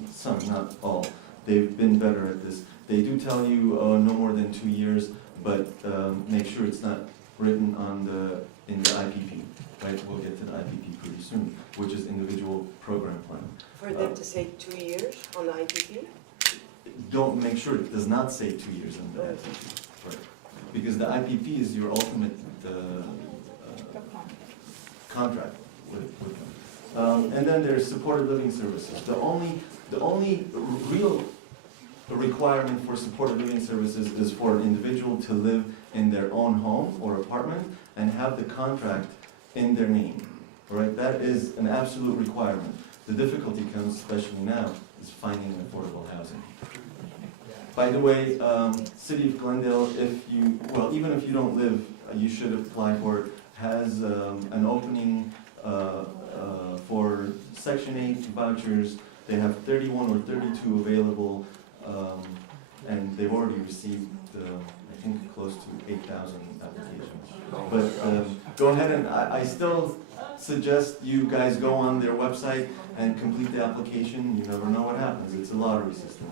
not all, they've been better at this. They do tell you no more than 2 years, but make sure it's not written in the IPP, right? We'll get to the IPP pretty soon, which is individual program plan. For them to say 2 years on the IPP? Don't make sure it does not say 2 years on the IPP, right? Because the IPP is your ultimate contract with them. And then there's supported living services. The only real requirement for supported living services is for an individual to live in their own home or apartment and have the contract in their name, right? That is an absolute requirement. The difficulty comes, especially now, is finding affordable housing. By the way, City of Glendale, even if you don't live, you should apply for it, has an opening for Section 8 vouchers. They have 31 or 32 available, and they've already received, I think, close to 8,000 applications. But go ahead and, I still suggest you guys go on their website and complete the application. You never know what happens. It's a lottery system.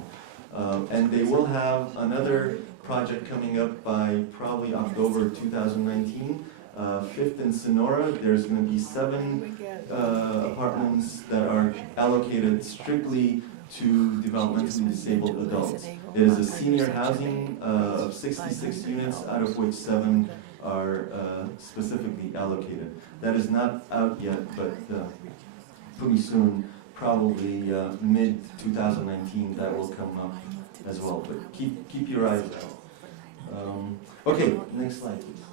And they will have another project coming up by probably October 2019. 5th and Sonora, there's going to be 7 apartments that are allocated strictly to developmentally disabled adults. It is a senior housing of 66 units, out of which 7 are specifically allocated. That is not out yet, but pretty soon, probably mid-2019, that will come up as well. But keep your eyes out. Okay, next slide, please.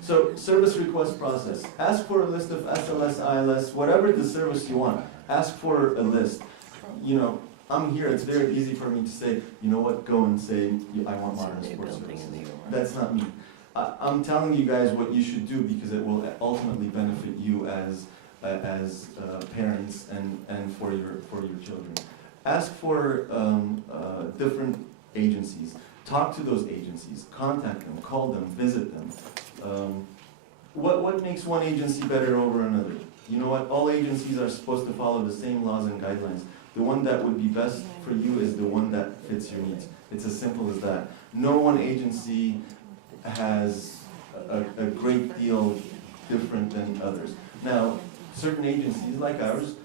So, service request process. Ask for a list of SLS, ILS, whatever the service you want. Ask for a list. You know, I'm here, it's very easy for me to say, you know what, go and say, I want modern sports services. That's not me. I'm telling you guys what you should do because it will ultimately benefit you as parents and for your children. Ask for different agencies. Talk to those agencies. Contact them. Call them. Visit them. What makes one agency better over another? You know what? All agencies are supposed to follow the same laws and guidelines. The one that would be best for you is the one that fits your needs. It's as simple as that. No one agency has a great deal different than others. Now, certain agencies like ours,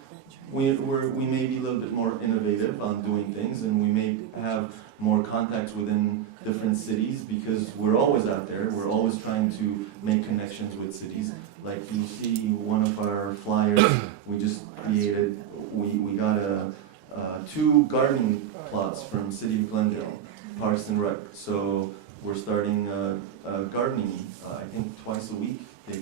we may be a little bit more innovative on doing things, and we may have more contacts within different cities because we're always out there. We're always trying to make connections with cities. Like you see one of our flyers we just created, we got 2 gardening plots from City of Glendale, Parks and Rec. So we're starting gardening, I think twice a week. They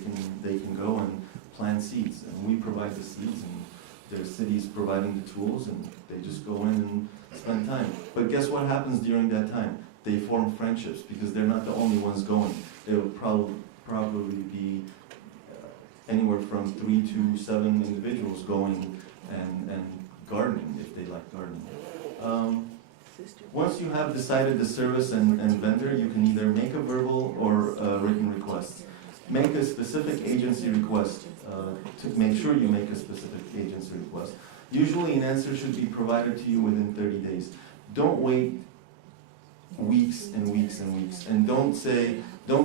can go and plant seeds, and we provide the seeds, and their cities providing the tools, and they just go in and spend time. But guess what happens during that time? They form friendships because they're not the only ones going. There will probably be anywhere from 3 to 7 individuals going and gardening if they like gardening. Once you have decided the service and vendor, you can either make a verbal or a written request. Make a specific agency request to make sure you make a specific agency request. Usually an answer should be provided to you within 30 days. Don't wait weeks and weeks and weeks. And don't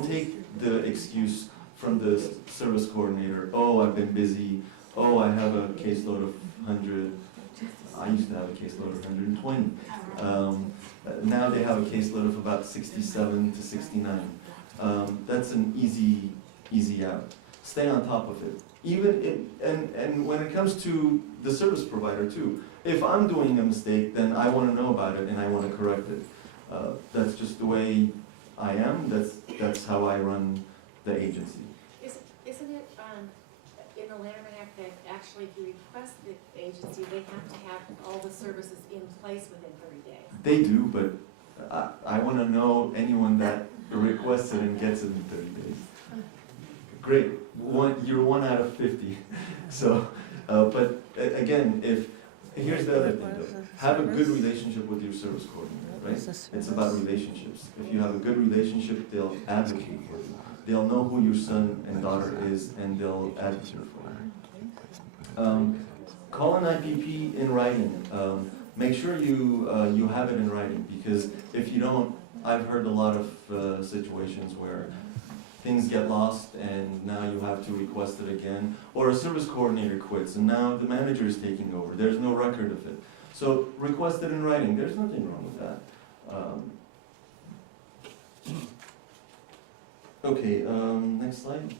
take the excuse from the service coordinator, oh, I've been busy, oh, I have a caseload of 100. I used to have a caseload of 120. Now they have a caseload of about 67 to 69. That's an easy out. Stay on top of it. And when it comes to the service provider too, if I'm doing a mistake, then I want to know about it and I want to correct it. That's just the way I am. That's how I run the agency. Isn't it in the Lanterman Act that actually if you request the agency, they have to have all the services in place within 30 days? They do, but I want to know anyone that requests it and gets it in 30 days. Great, you're 1 out of 50. So, but again, here's the other thing though. Have a good relationship with your service coordinator, right? It's about relationships. If you have a good relationship, they'll advocate for you. They'll know who your son and daughter is, and they'll advocate for you. Call an IPP in writing. Make sure you have it in writing, because if you don't, I've heard a lot of situations where things get lost and now you have to request it again, or a service coordinator quits and now the manager is taking over, there's no record of it. So request it in writing, there's nothing wrong with that. Okay, next slide.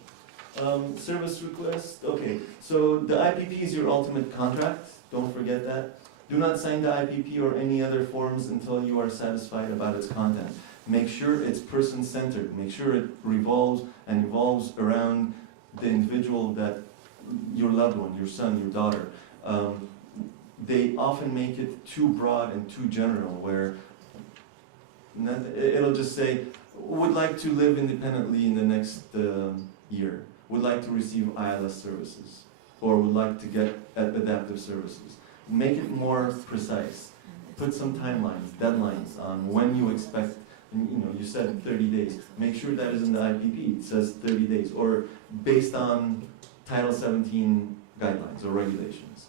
Service request, okay, so the IPP is your ultimate contract, don't forget that. Do not sign the IPP or any other forms until you are satisfied about its content. Make sure it's person-centered, make sure it revolves and evolves around the individual that, your loved one, your son, your daughter. They often make it too broad and too general, where it'll just say, would like to live independently in the next year, would like to receive ILS services, or would like to get adaptive services. Make it more precise. Put some timelines, deadlines on when you expect, you said 30 days. Make sure that is in the IPP, it says 30 days, or based on Title 17 guidelines or regulations.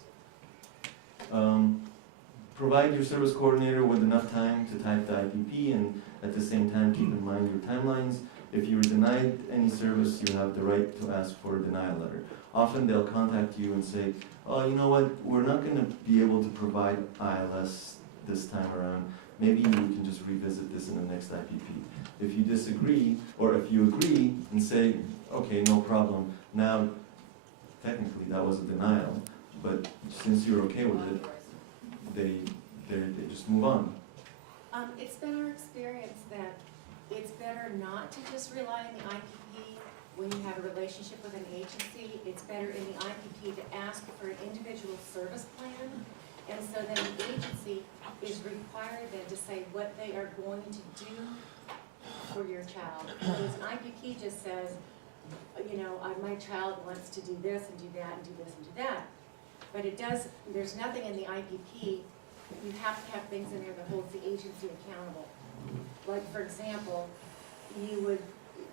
Provide your service coordinator with enough time to type the IPP, and at the same time keep in mind your timelines. If you were denied any service, you have the right to ask for a denial letter. Often they'll contact you and say, oh, you know what, we're not going to be able to provide ILS this time around. Maybe we can just revisit this in the next IPP. If you disagree, or if you agree and say, okay, no problem, now technically that was a denial, but since you're okay with it, they just move on. It's been our experience that it's better not to just rely on the IPP when you have a relationship with an agency. It's better in the IPP to ask for an individual service plan, and so then the agency is required then to say what they are going to do for your child. Whereas an IPP just says, my child wants to do this and do that and do this and do that. But it does, there's nothing in the IPP, you have to have things in there that holds the agency accountable. Like, for example, you would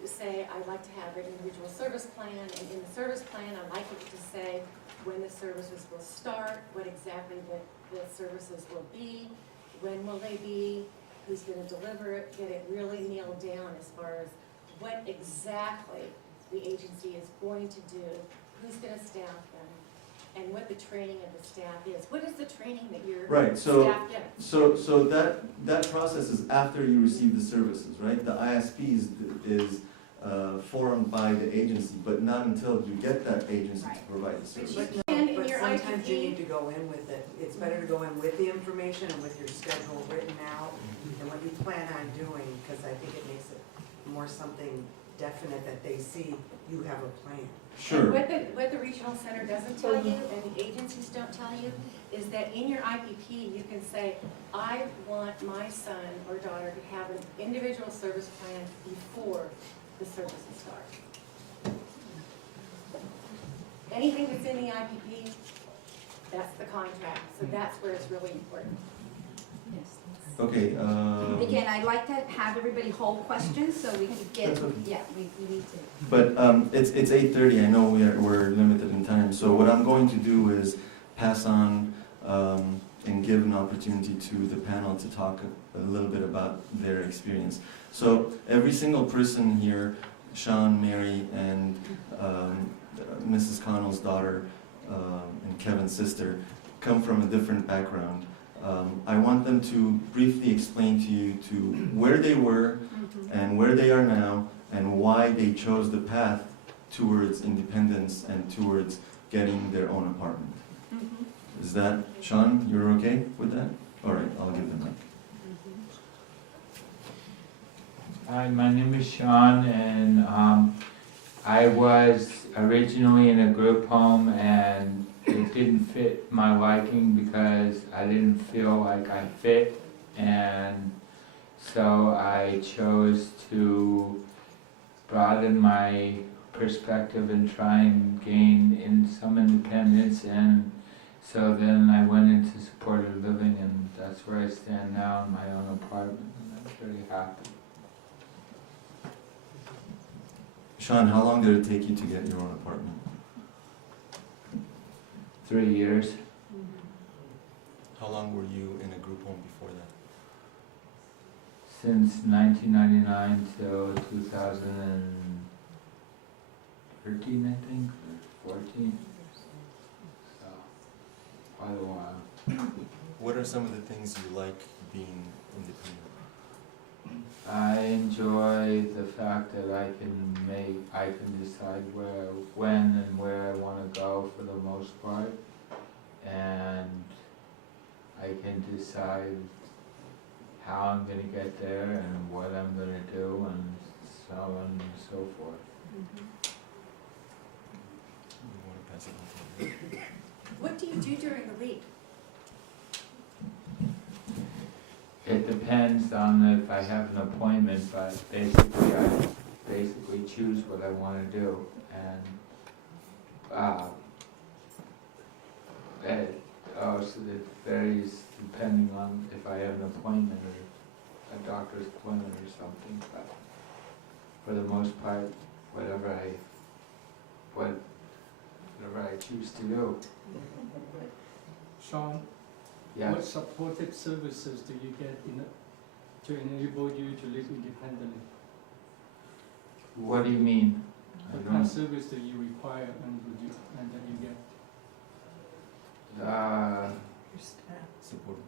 say, I'd like to have an individual service plan, and in the service plan, I'd like it to say when the services will start, what exactly the services will be, when will they be, who's gonna deliver it, get it really nailed down as far as what exactly the agency is going to do, who's gonna staff them, and what the training of the staff is. What is the training that your staff gets? So that process is after you receive the services, right? The ISP is formed by the agency, but not until you get that agency to provide the service. But sometimes you need to go in with it. It's better to go in with the information and with your schedule written out and what you plan on doing, because I think it makes it more something definite that they see you have a plan. Sure. And what the regional center doesn't tell you, and the agencies don't tell you, is that in your IPP, you can say, I want my son or daughter to have an individual service plan before the services start. Anything that's in the IPP, that's the contract, so that's where it's really important. Okay. Again, I'd like to have everybody hold questions so we can get, That's okay. yeah, we need to. But it's 8:30. I know we're limited in time. So what I'm going to do is pass on and give an opportunity to the panel to talk a little bit about their experience. So every single person here, Sean, Mary, and Mrs. Connell's daughter and Kevin's sister, come from a different background. I want them to briefly explain to you to where they were and where they are now and why they chose the path towards independence and towards getting their own apartment. Is that, Sean, you're okay with that? All right, I'll give the mic. Hi, my name is Sean, and I was originally in a group home, and it didn't fit my liking because I didn't feel like I fit, and so I chose to broaden my perspective and try and gain in some independence, and so then I went into supported living, and that's where I stand now in my own apartment, and I'm very happy. Sean, how long did it take you to get your own apartment? 3 years. How long were you in a group home before that? Since 1999 till 2000. 13, I think, or 14. So, quite a while. What are some of the things you like being independent? I enjoy the fact that I can decide when and where I wanna go for the most part. And I can decide how I'm gonna get there and what I'm gonna do and so on and so forth. You want to pass it on to me? What do you do during the week? It depends on if I have an appointment, but basically I choose what I wanna do and, it varies depending on if I have an appointment or a doctor's appointment or something, but for the most part, whatever I choose to do. Sean, what Yes, supportive services do you get to enable you to live independently? what do you mean? I What don't- kind of service do you require and that you get? Support.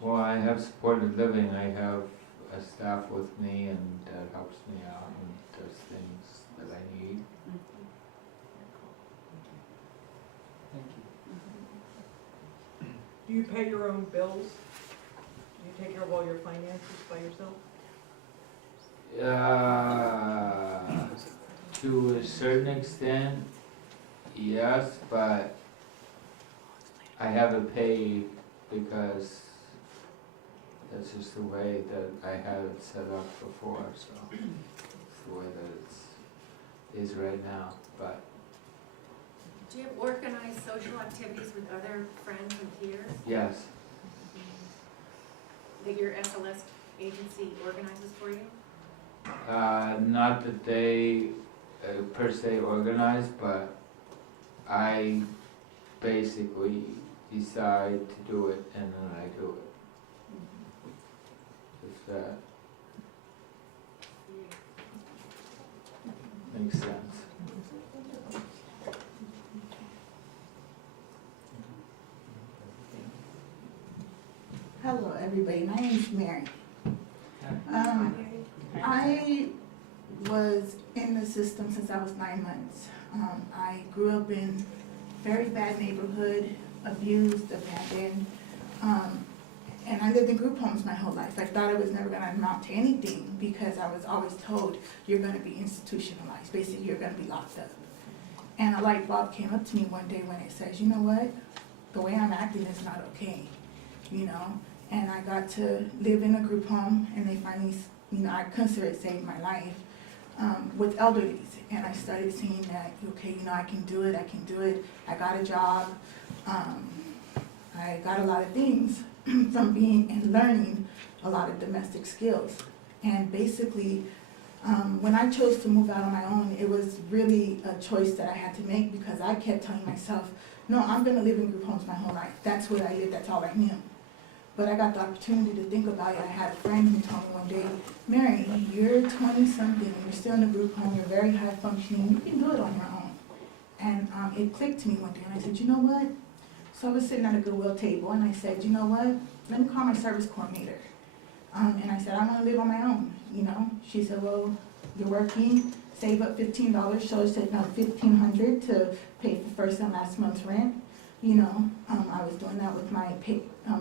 Well, I have supported living, I have a staff with me and that helps me out and does things that I need. Thank you. Do you pay your own bills? Do you take care of all your finances by yourself? To a certain extent, yes, but I have it paid because that's just the way that I had it set up before, so it's the way that it is right now, but Do you organize social activities with other friends and peers yes, that your SLS agency organizes for you? not that they per se organize, but I basically decide to do it and then I do it. If that makes sense. Hello, everybody. My name's Mary. I was in the system since I was 9 months. I grew up in very bad neighborhood, abused, abandoned, and I lived in group homes my whole life. I thought I was never gonna amount to anything because I was always told you're gonna be institutionalized. Basically, you're gonna be locked up. And a light bulb came up to me one day when it says, you know what? The way I'm acting is not okay, you know? And I got to live in a group home, and they finally, I consider it saved my life, with elderlies. And I started seeing that, okay, I can do it, I got a job, I got a lot of things from being and learning a lot of domestic skills. And basically, when I chose to move out on my own, it was really a choice that I had to make because I kept telling myself, no, I'm gonna live in group homes my whole life. That's where I lived, that's all I knew. But I got the opportunity to think about it. I had a friend who told me one day, Mary, you're 20-something, you're still in a group home, you're very high functioning, you can do it on your own. And it clicked to me one day, and I said, you know what? So I was sitting at a Goodwill table, and I said, you know what? Let me call my service coordinator. And I said, I want to live on my own, She said, well, you're working, save up $15, so I said, no, $1,500 to pay for first and last month's rent. I was doing that with my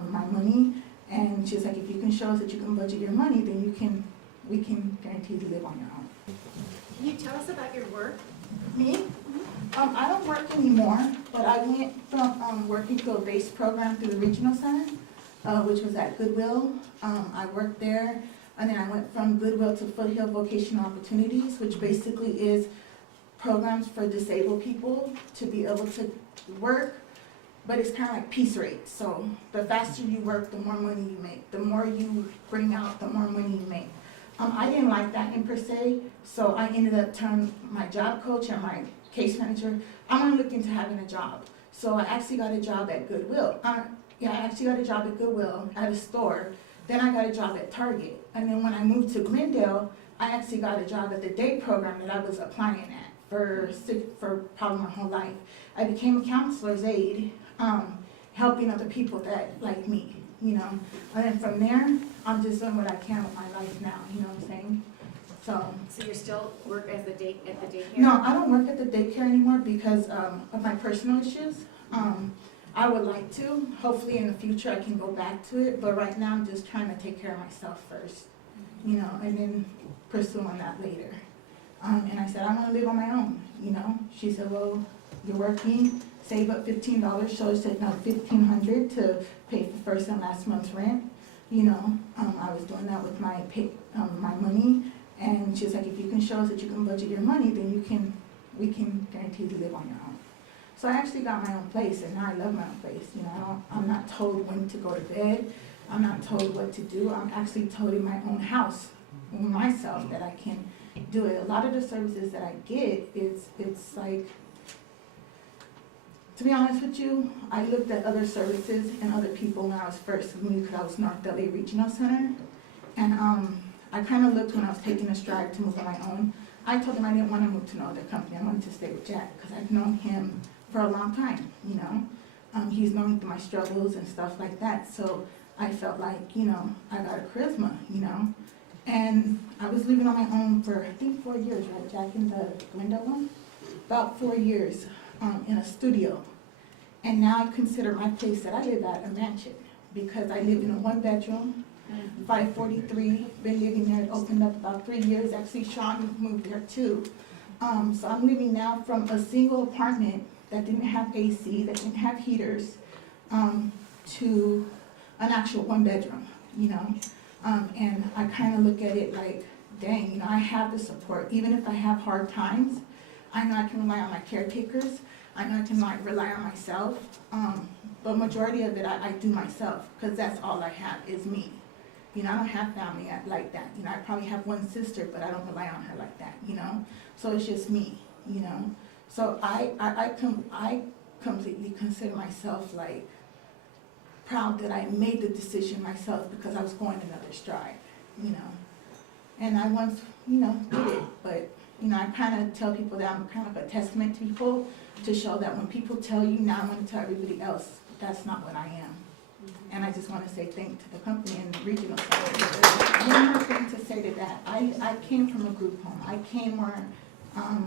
my money, and she's like, if you can show us that you can budget your money, then we can guarantee you to live on your own. Can you tell us about your work? Me? I don't work anymore, but I went from working through a base program through the regional center, which was at Goodwill. I worked there, and then I went from Goodwill to Foothill Vocational Opportunities, which basically is programs for disabled people to be able to work. But it's kind of like piece rates. So the faster you work, the more money you make. The more you bring out, the more money you make. I didn't like that in per se, so I ended up telling my job coach and my case manager, I want to look into having a job. So I actually got a job at Goodwill. I actually got a job at Goodwill at a store. Then I got a job at Target. And then when I moved to Glendale, I actually got a job at the day program that I was applying at for probably my whole life. I became a counselor's aide, helping other people that like me, you know. And then from there, I'm just doing what I can with my life now, you know what I'm saying? So you're still work at the daycare? no, I don't work at the daycare anymore because of my personal issues. I would like to. Hopefully in the future I can go back to it, but right now I'm just trying to take care of myself first, you know, and then pursue on that later. And I said, I want to live on my own, you know. She said, well, you're working, save up $15, so I said, no, $1,500 to pay for first and last month's rent. You know, I was doing that with my my money, and she's like, if you can show us that you can budget your money, then we can guarantee you to live on your own. So I actually got my own place, and now I love my own place. You know, I'm not told when to go to bed. I'm not told what to do. I'm actually told in my own house, myself, that I can do it. A lot of the services that I get, it's like, to be honest with you, I looked at other services and other people when I was first moved, because I was North LA Regional Center, and I kind of looked when I was taking a stride to move on my own. I told them I didn't want to move to no other company. I wanted to stay with Jack because I've known him for a long time, you know. He's known me through my struggles and stuff like that, so I felt like, you know, I got a charisma, you know. And I was living on my own for, I think, 4 years, right, Jack, in the window one? About 4 years in a studio. And now I consider my place that I live at a mansion because I live in a 1-bedroom, 543, been living there. It opened up about 3 years. Actually, Sean moved there too. So I'm living now from a single apartment that didn't have AC, that didn't have heaters, to an actual 1-bedroom, you know. And I kind of look at it like, dang, you know, I have the support. Even if I have hard times, I know I can rely on my caretakers. I know I can rely on myself. But majority of it, I do myself, because that's all I have is me. You know, I don't have family like that. You know, I probably have one sister, but I don't rely on her like that, you know. So it's just me, you know. So I completely consider myself like proud that I made the decision myself because I was going another stride, you know. And I once, you know, did it, but, you know, I kind of tell people that I'm kind of a testament to people to show that when people tell you, now I'm going to tell everybody else, that's not what I am. And I just want to say thank you to the company and the regional side. One more thing to say to that, I came from a group home. I came where,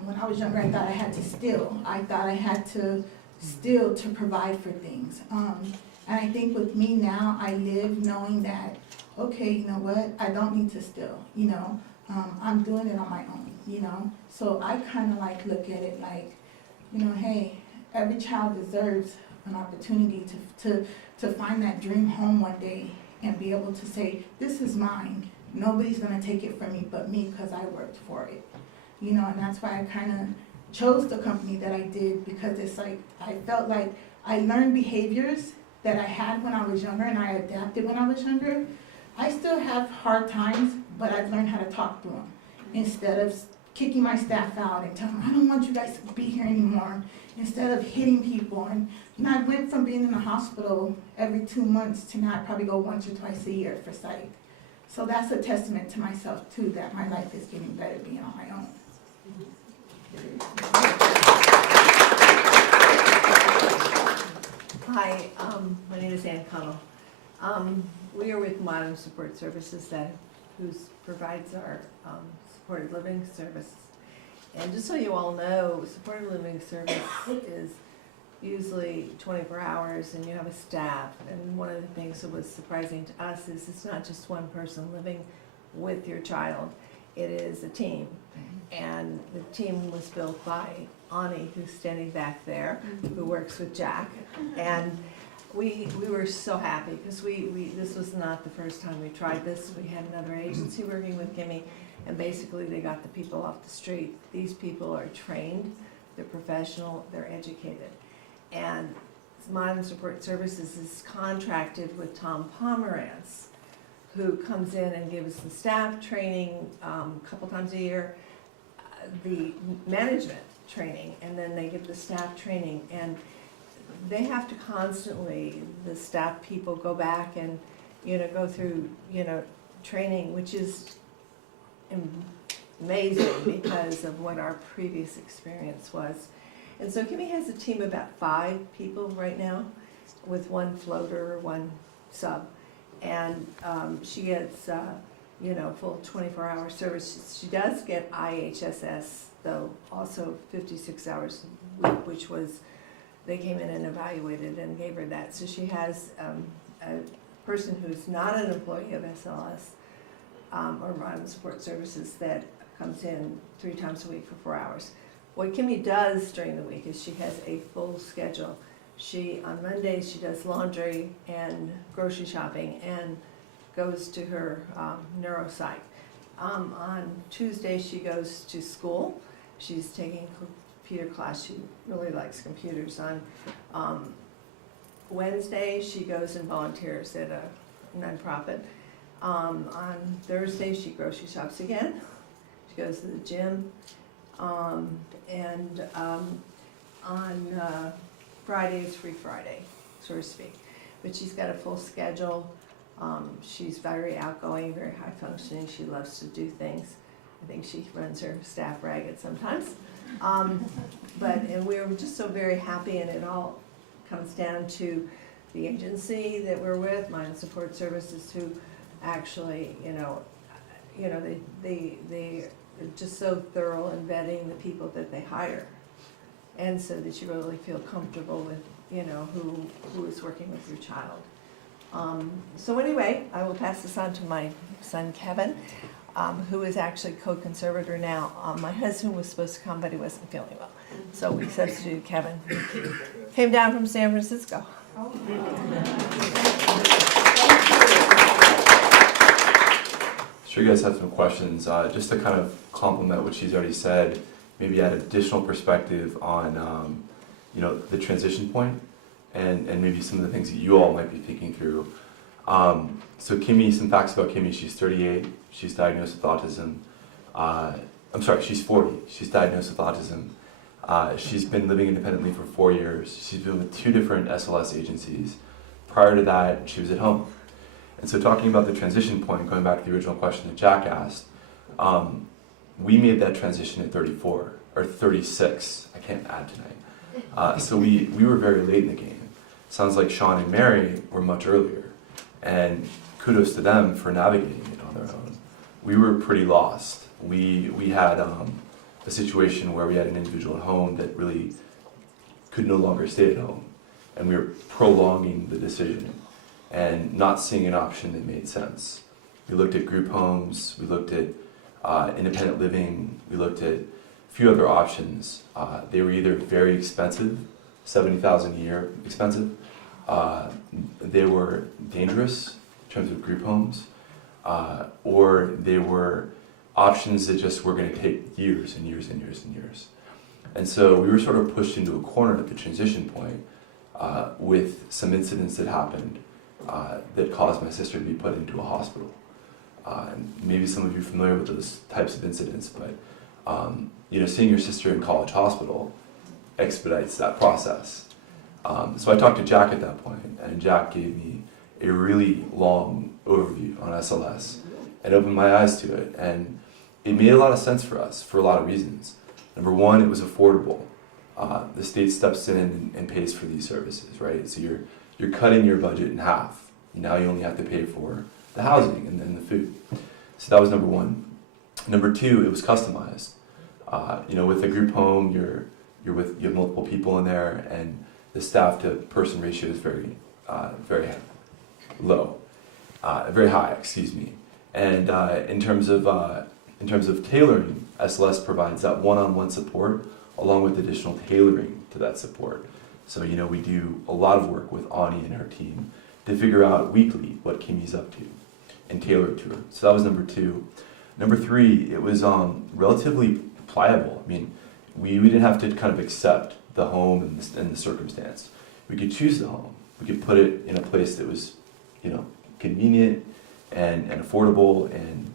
when I was younger, I thought I had to steal. I thought I had to steal to provide for things. And I think with me now, I live knowing that, okay, you know what, I don't need to steal, you know. I'm doing it on my own, you know. So I kind of like look at it like, you know, hey, every child deserves an opportunity to find that dream home one day and be able to say, this is mine. Nobody's gonna take it from me but me because I worked for it. You know, and that's why I kind of chose the company that I did, because it's like, I felt like I learned behaviors that I had when I was younger and I adapted when I was younger. I still have hard times, but I've learned how to talk to them instead of kicking my staff out and telling them, I don't want you guys to be here anymore, instead of hitting people. And you know, I went from being in the hospital every 2 months to now I probably go once or twice a year for psych. So that's a testament to myself too, that my life is getting better being on my own. Hi, my name is Ann Connell. We are with Modern Support Services who provides our supported living services. And just so you all know, supported living service is usually 24 hours and you have a staff. And one of the things that was surprising to us is it's not just one person living with your child, it is a team. And the team was built by Ani, who's standing back there, who works with Jack. And we were so happy because this was not the first time we tried this. We had another agency working with Gimme, and basically they got the people off the street. These people are trained, they're professional, they're educated. And Modern Support Services is contracted with Tom Pomerantz, who comes in and gives the staff training a couple times a year, the management training, and then they give the staff training. And they have to constantly, the staff people go back and, you know, go through, you know, training, which is amazing because of what our previous experience was. And so Kimmy has a team of about 5 people right now, with 1 floater, 1 sub. And she gets, full 24-hour service. She does get IHSS, though, also 56 hours a week, which was, they came in and evaluated and gave her that. So she has a person who's not an employee of SLS or Modern Support Services that comes in 3 times a week for 4 hours. What Kimmy does during the week is she has a full schedule. On Mondays, she does laundry and grocery shopping and goes to her neuropsych. On Tuesday, she goes to school. She's taking computer class. She really likes computers. On Wednesday, she goes and volunteers at a nonprofit. On Thursday, she grocery shops again. She goes to the gym. And on Friday is Free Friday, so to speak. But she's got a full schedule. She's very outgoing, very high functioning. She loves to do things. I think she runs her staff ragged sometimes. And we're just so very happy, and it all comes down to the agency that we're with, Modern Support Services, who actually, they're just so thorough in vetting the people that they hire. And so that you really feel comfortable with, who is working with your child. So anyway, I will pass this on to my son Kevin, who is actually co-conservator now. My husband was supposed to come, but he wasn't feeling well. So we substituted Kevin. Came down from San Francisco. Sure, you guys have some questions. Just to kind of complement what she's already said, maybe add additional perspective on, the transition point and maybe some of the things that you all might be thinking through. So Kimmy, some facts about Kimmy. She's 38. She's diagnosed with autism. She's 40. She's diagnosed with autism. She's been living independently for 4 years. She's been with 2 different SLS agencies. Prior to that, she was at home. And so talking about the transition point, going back to the original question that Jack asked, we made that transition at 34, or 36. I can't add tonight. So we were very late in the game. Sounds like Sean and Mary were much earlier. And kudos to them for navigating it on their own. We were pretty lost. We had a situation where we had an individual at home that really could no longer stay at home. And we were prolonging the decision and not seeing an option that made sense. We looked at group homes, we looked at independent living, we looked at a few other options. They were either very expensive, $70,000 a year expensive. They were dangerous in terms of group homes, or they were options that just were going to take years and years and years and years. And so we were sort of pushed into a corner at the transition point with some incidents that happened that caused my sister to be put into a hospital. And maybe some of you are familiar with those types of incidents, but seeing your sister in College Hospital expedites that process. So I talked to Jack at that point, and Jack gave me a really long overview on SLS and opened my eyes to it. And it made a lot of sense for us for a lot of reasons. Number one, it was affordable. The state steps in and pays for these services, right? So you're cutting your budget in half. Now you only have to pay for the housing and the food. So that was number one. Number two, it was customized. With a group home, you have multiple people in there, and the staff to person ratio is very low, very high, excuse me. And in terms of tailoring, SLS provides that one-on-one support along with additional tailoring to that support. So we do a lot of work with Ani and her team to figure out weekly what Kimmy's up to and tailor it to her. So that was number two. Number three, it was relatively pliable. I mean, we didn't have to kind of accept the home and the circumstance. We could choose the home. We could put it in a place that was, convenient and affordable, and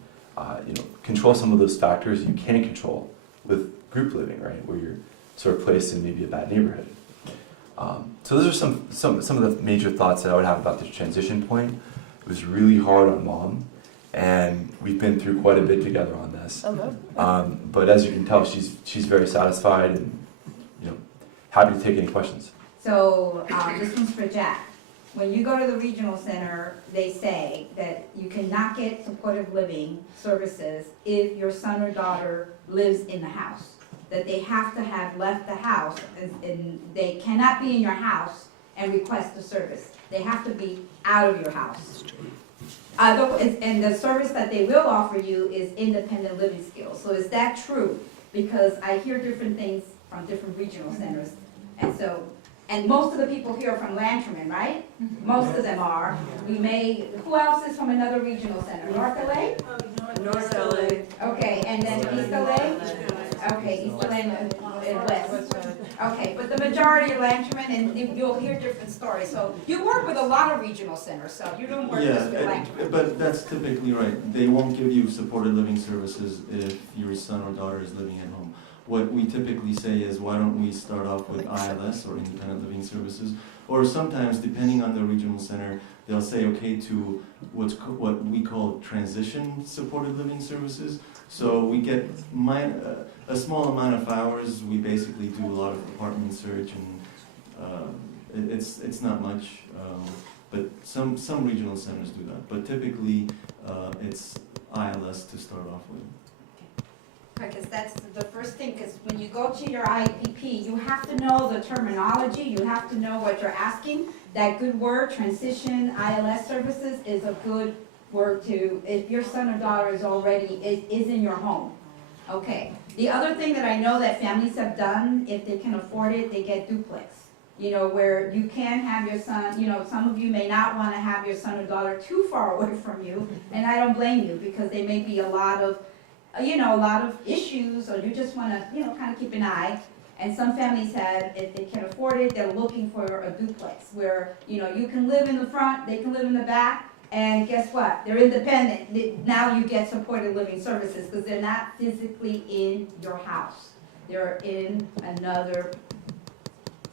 control some of those factors you can't control with group living, right? Where you're sort of placed in maybe a bad neighborhood. So those are some of the major thoughts that I would have about the transition point. It was really hard on Mom, and we've been through quite a bit together on this. Hello. But as you can tell, she's very satisfied and, you know, happy to take any questions. So, this one's for Jack. When you go to the regional center, they say that you cannot get supportive living services if your son or daughter lives in the house. That they have to have left the house, and they cannot be in your house and request the service. They have to be out of your house. And the service that they will offer you is independent living skills. So is that true? Because I hear different things from different regional centers. And so, and most of the people here are from Lanterman, right? Most of them are. Who else is from another regional center? North LA? North LA. Okay, and then East LA? Okay, East LA and West. Okay, but the majority are Lanterman, and you'll hear different stories. So you work with a lot of regional centers, so you don't work just with Lanterman. But that's typically right. They won't give you supported living services if your son or daughter is living at home. What we typically say is, why don't we start off with ILS or independent living services? Or sometimes, depending on the regional center, they'll say okay to what we call transition supported living services. So we get a small amount of hours. We basically do a lot of apartment search, and it's not much. But some regional centers do that. But typically, it's ILS to start off with. Because that's the first thing, because when you go to your IPP, you have to know the terminology, you have to know what you're asking. That good word, transition, ILS services, is a good word to, if your son or daughter is in your home. Okay. The other thing that I know that families have done, if they can afford it, they get duplex. You know, where you can have your son, you know, some of you may not want to have your son or daughter too far away from you, and I don't blame you, because there may be a lot of issues, or you just want to, kind of keep an eye. And some families have, if they can afford it, they're looking for a duplex where, you can live in the front, they can live in the back, and guess what? They're independent. Now you get supported living services because they're not physically in your house. They're in another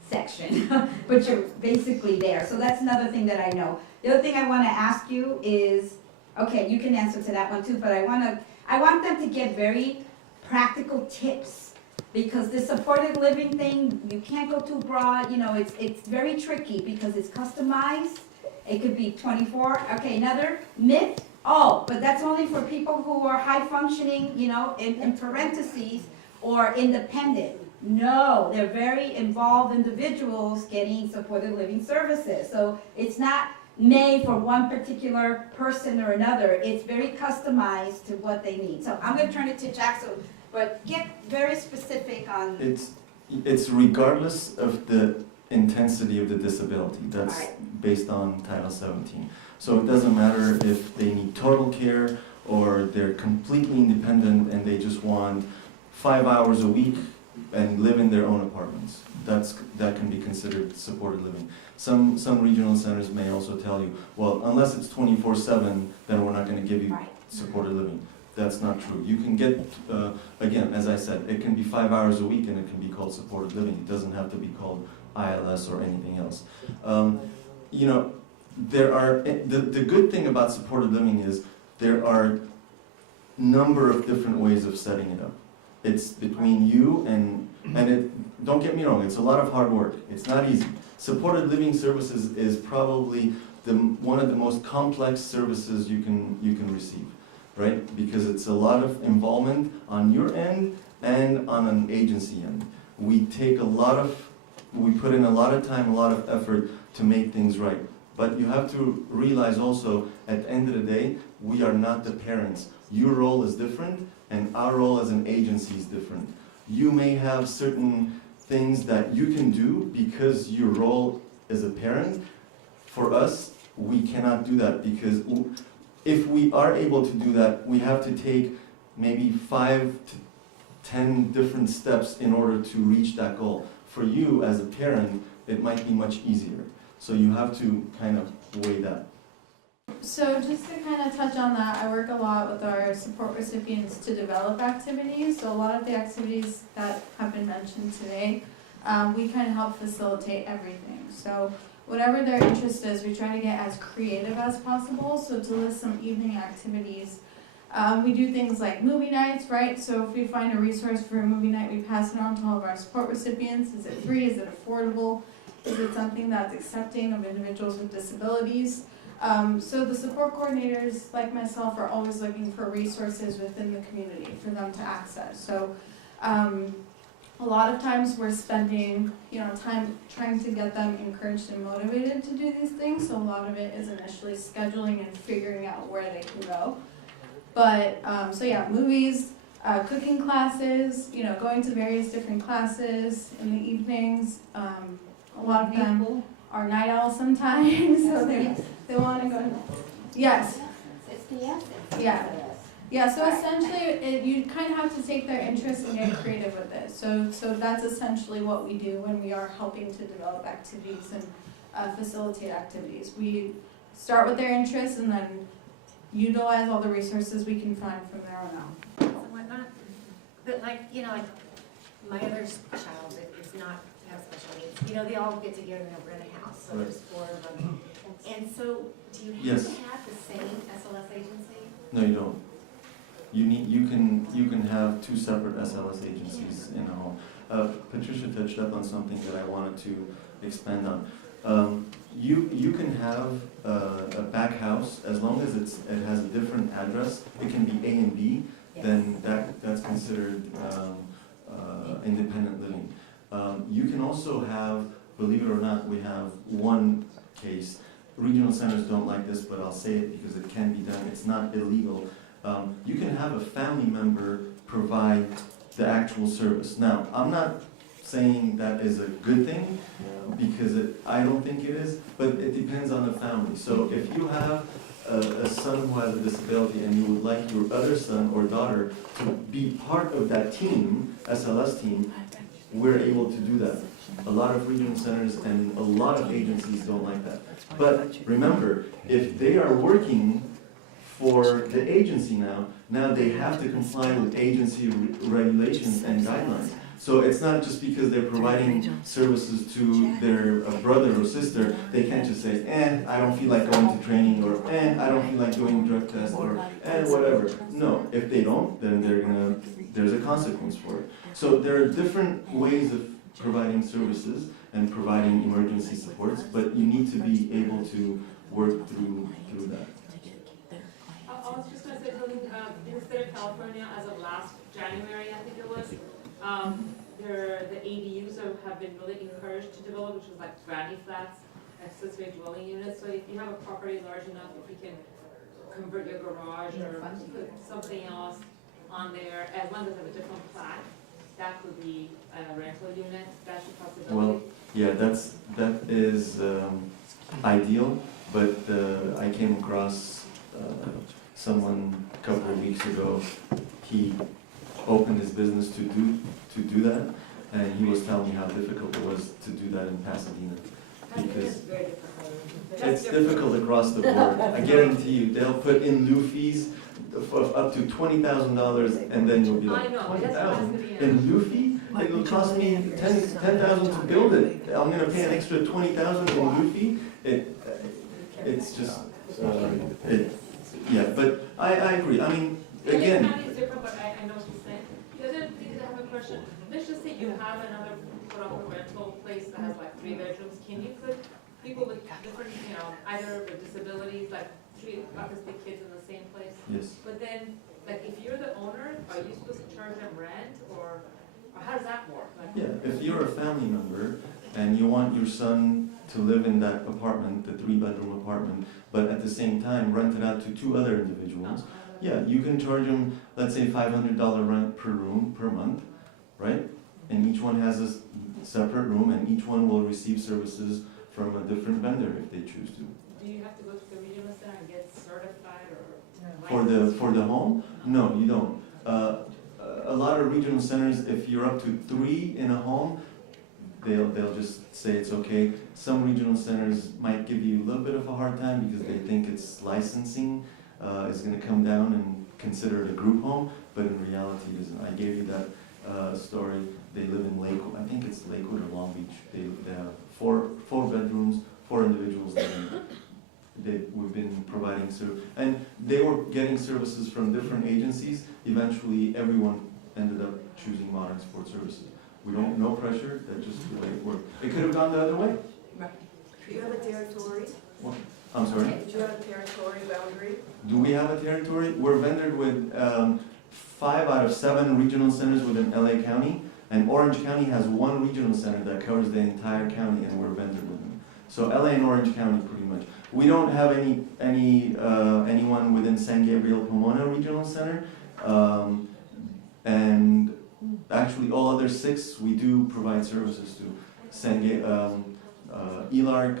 section, but you're basically there. So that's another thing that I know. The other thing I want to ask you is, okay, you can answer to that one too, but I want them to get very practical tips, because the supported living thing, you can't go too broad. It's very tricky because it's customized. It could be 24. Okay, another myth. Oh, but that's only for people who are high functioning, in parentheses, or independent. No, they're very involved individuals getting supported living services. So it's not made for one particular person or another. It's very customized to what they need. So I'm going to turn it to Jack, but get very specific on... It's regardless of the intensity of the disability. That's based on Title 17. So it doesn't matter if they need total care or they're completely independent and they just want 5 hours a week and live in their own apartments. That can be considered supported living. Some regional centers may also tell you, well, unless it's 24/7, then we're not going to give you supported living. That's not true. You can get, again, as I said, it can be 5 hours a week and it can be called supported living. It doesn't have to be called ILS or anything else. There are, the good thing about supported living is there are number of different ways of setting it up. It's between you and don't get me wrong, it's a lot of hard work. It's not easy. Supported living services is probably one of the most complex services you can receive, right? Because it's a lot of involvement on your end and on an agency end. We put in a lot of time, a lot of effort to make things right. But you have to realize also, at the end of the day, we are not the parents. Your role is different, and our role as an agency is different. You may have certain things that you can do because your role as a parent. For us, we cannot do that, because if we are able to do that, we have to take maybe 5 to 10 different steps in order to reach that goal. For you as a parent, it might be much easier. So you have to kind of weigh that. So just to kind of touch on that, I work a lot with our support recipients to develop activities. So a lot of the activities that have been mentioned today, we kind of help facilitate everything. So whatever their interest is, we try to get as creative as possible. So to list some evening activities, we do things like movie nights, right? So if we find a resource for a movie night, we pass it on to all of our support recipients. Is it free? Is it affordable? Is it something that's accepting of individuals with disabilities? So the support coordinators, like myself, are always looking for resources within the community for them to access. So a lot of times we're spending, time trying to get them encouraged and motivated to do these things. So a lot of it is initially scheduling and figuring out where they can go. But, so yeah, movies, cooking classes, going to various different classes in the evenings. A lot of them are night owls sometimes, so they want to go. Yes. Yeah. Yeah, so essentially, you kind of have to take their interest and get creative with it. So that's essentially what we do when we are helping to develop activities and facilitate activities. We start with their interests and then utilize all the resources we can find from there on out. And whatnot. But like my other child is not have special needs. They all get together and rent a house, so there's 4 of them. And so, do you have Yes. to have the same SLS agency? No, you don't. You can have 2 separate SLS agencies in a home. Patricia touched up on something that I wanted to expand on. You can have a back house as long as it has a different address. It can be A and B. Yes. Then that's considered independent living. You can also have, believe it or not, we have one case. Regional centers don't like this, but I'll say it because it can be done. It's not illegal. You can have a family member provide the actual service. Now, I'm not saying that is a good thing because I don't think it is, but it depends on the family. So if you have a son who has a disability and you would like your other son or daughter to be part of that team, SLS team, we're able to do that. A lot of regional centers and a lot of agencies don't like that. But remember, if they are working for the agency now they have to comply with agency regulations and guidelines. So it's not just because they're providing services to their brother or sister, they can't just say, I don't feel like going to training, or I don't feel like doing drug tests, or whatever. No, if they don't, then there's a consequence for it. So there are different ways of providing services and providing emergency supports, but you need to be able to work through that. I was just gonna say something, in the state of California, as of last January, I think it was, the ADUs have been really encouraged to develop, which is like granny flats, accessory dwelling units. So if you have a property large enough, if you can convert your garage or put something else on there, as long as it has a different plat, that could be a rental unit, that's a possibility. Well, yeah, that is ideal, but I came across someone a couple of weeks ago. He opened his business to do that, and he was telling me how difficult it was to do that in Pasadena. Because it's difficult across the board. I guarantee you, they'll put in lieu fees of up to $20,000, and then you'll be like, $20,000 in lieu fee? It will cost me $10,000 to build it. I'm gonna pay an extra $20,000 in lieu fee? It's just, yeah, but I agree. I mean, again. The county is different, but I know what you're saying. The other thing that I have a question, let's just say you have another rental place that has like 3 bedrooms. Can you put people with different, either with disabilities, like 3 autistic kids in the same place? Yes. But then, like, if you're the owner, are you supposed to charge them rent, or how does that work? Like, Yeah, if you're a family member and you want your son to live in that apartment, the 3-bedroom apartment, but at the same time rent it out to 2 other individuals, yeah, you can charge them, let's say $500 rent per room per month, right? And each one has a separate room, and each one will receive services from a different vendor if they choose to. do you have to go to the regional center and get certified or? For the home? No, you don't. A lot of regional centers, if you're up to 3 in a home, they'll just say it's okay. Some regional centers might give you a little bit of a hard time because they think it's licensing is going to come down and consider it a group home, but in reality it isn't. I gave you that story. They live in Lakewood. I think it's Lakewood or Long Beach. They have four bedrooms, 4 individuals that we've been providing and they were getting services from different agencies. Eventually, everyone ended up choosing Modern Sport Services. We don't, no pressure, that's just the way it worked. It could have gone the other way. Do you have a territory? I'm sorry? Do you have a territory boundary? Do we have a territory? We're vendored with 5 out of 7 regional centers within LA County, and Orange County has 1 regional center that covers the entire county, and we're vendored with them. So LA and Orange County, pretty much. We don't have anyone within San Gabriel Pomona Regional Center, and actually all other 6 we do provide services to. Elark,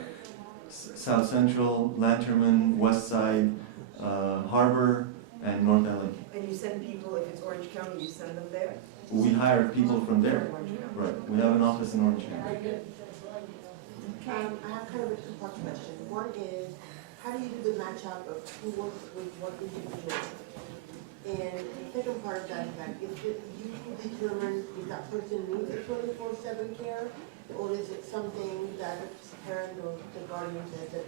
South Central, Lanterman, West Side, Harbor, and North LA. And you send people, if it's Orange County, you send them there? We hire people from there. Right. We have an office in Orange County. I have kind of a two-part question. One is, how do you do the match up of who works with what individual? And the second part of that is that, is it you who determine if that person needs a 24/7 care? Or is it something that the parent or the guardian says that,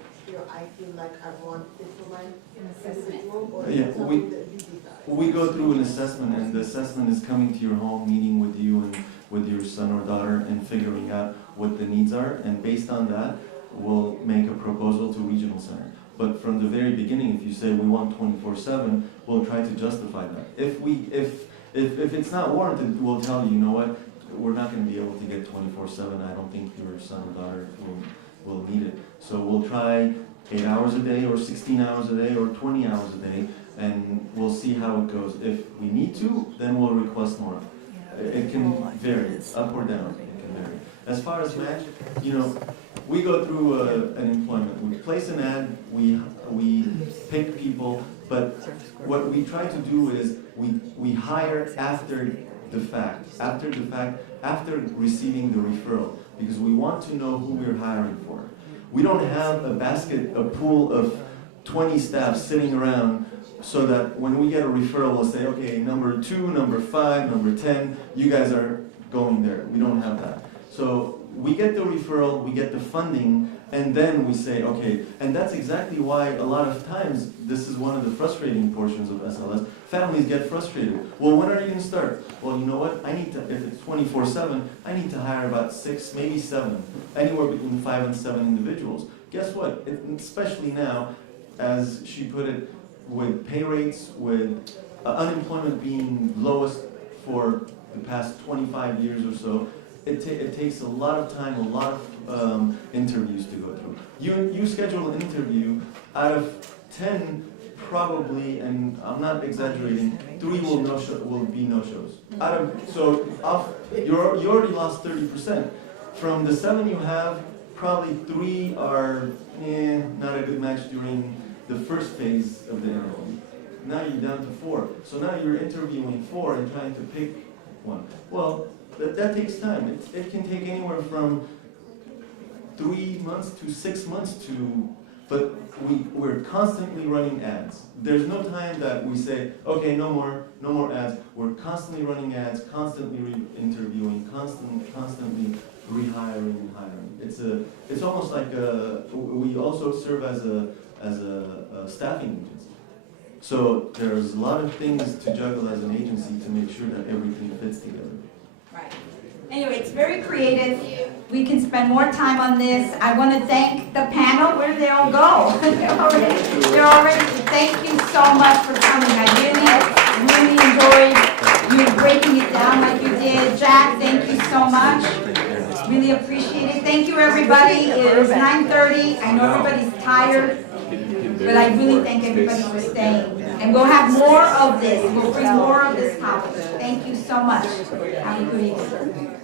I feel like I want this for my individual? Or is it something that you decide? We go through an assessment, and the assessment is coming to your home, meeting with you and with your son or daughter, and figuring out what the needs are, and based on that, we'll make a proposal to regional center. But from the very beginning, if you say we want 24/7, we'll try to justify that. If it's not warranted, we'll tell you, you know what, we're not going to be able to get 24/7. I don't think your son or daughter will need it. So we'll try 8 hours a day, or 16 hours a day, or 20 hours a day, and we'll see how it goes. If we need to, then we'll request more. It can vary, up or down. It can vary. As far as match, we go through an employment. We place an ad, we pick people, but what we try to do is we hire after the fact, after receiving the referral, because we want to know who we're hiring for. We don't have a pool of 20 staff sitting around so that when we get a referral, we'll say, okay, number 2, number 5, number 10, you guys are going there. We don't have that. So we get the referral, we get the funding, and then we say, okay, and that's exactly why a lot of times, this is one of the frustrating portions of SLS, families get frustrated. Well, when are you going to start? Well, you know what, if it's 24/7, I need to hire about 6, maybe 7, anywhere between 5 and 7 individuals. Guess what, especially now, as she put it, with pay rates, with unemployment being lowest for the past 25 years or so, it takes a lot of time, a lot of interviews to go through. You schedule an interview, out of 10, probably, and I'm not exaggerating, 3 will be no-shows. You already lost 30%. From the 7 you have, probably 3 are not a good match during the first phase of the interview. Now you're down to 4. So now you're interviewing 4 and trying to pick one. Well, that takes time. It can take anywhere from 3 months to 6 months but we're constantly running ads. There's no time that we say, okay, no more ads. We're constantly running ads, constantly interviewing, constantly rehiring and hiring. It's almost like we also serve as a staffing agency. So there's a lot of things to juggle as an agency to make sure that everything fits together. Right. Anyway, it's very creative. We can spend more time on this. I want to thank the panel. Where did they all go? They're already. Thank you so much for coming. I really enjoyed you breaking it down like you did. Jack, thank you so much. Really appreciate it. Thank you, everybody. It is 9:30. I know everybody's tired, but I really thank everybody for staying. And we'll have more of this. We'll bring more of this topic. Thank you so much. Have a good evening.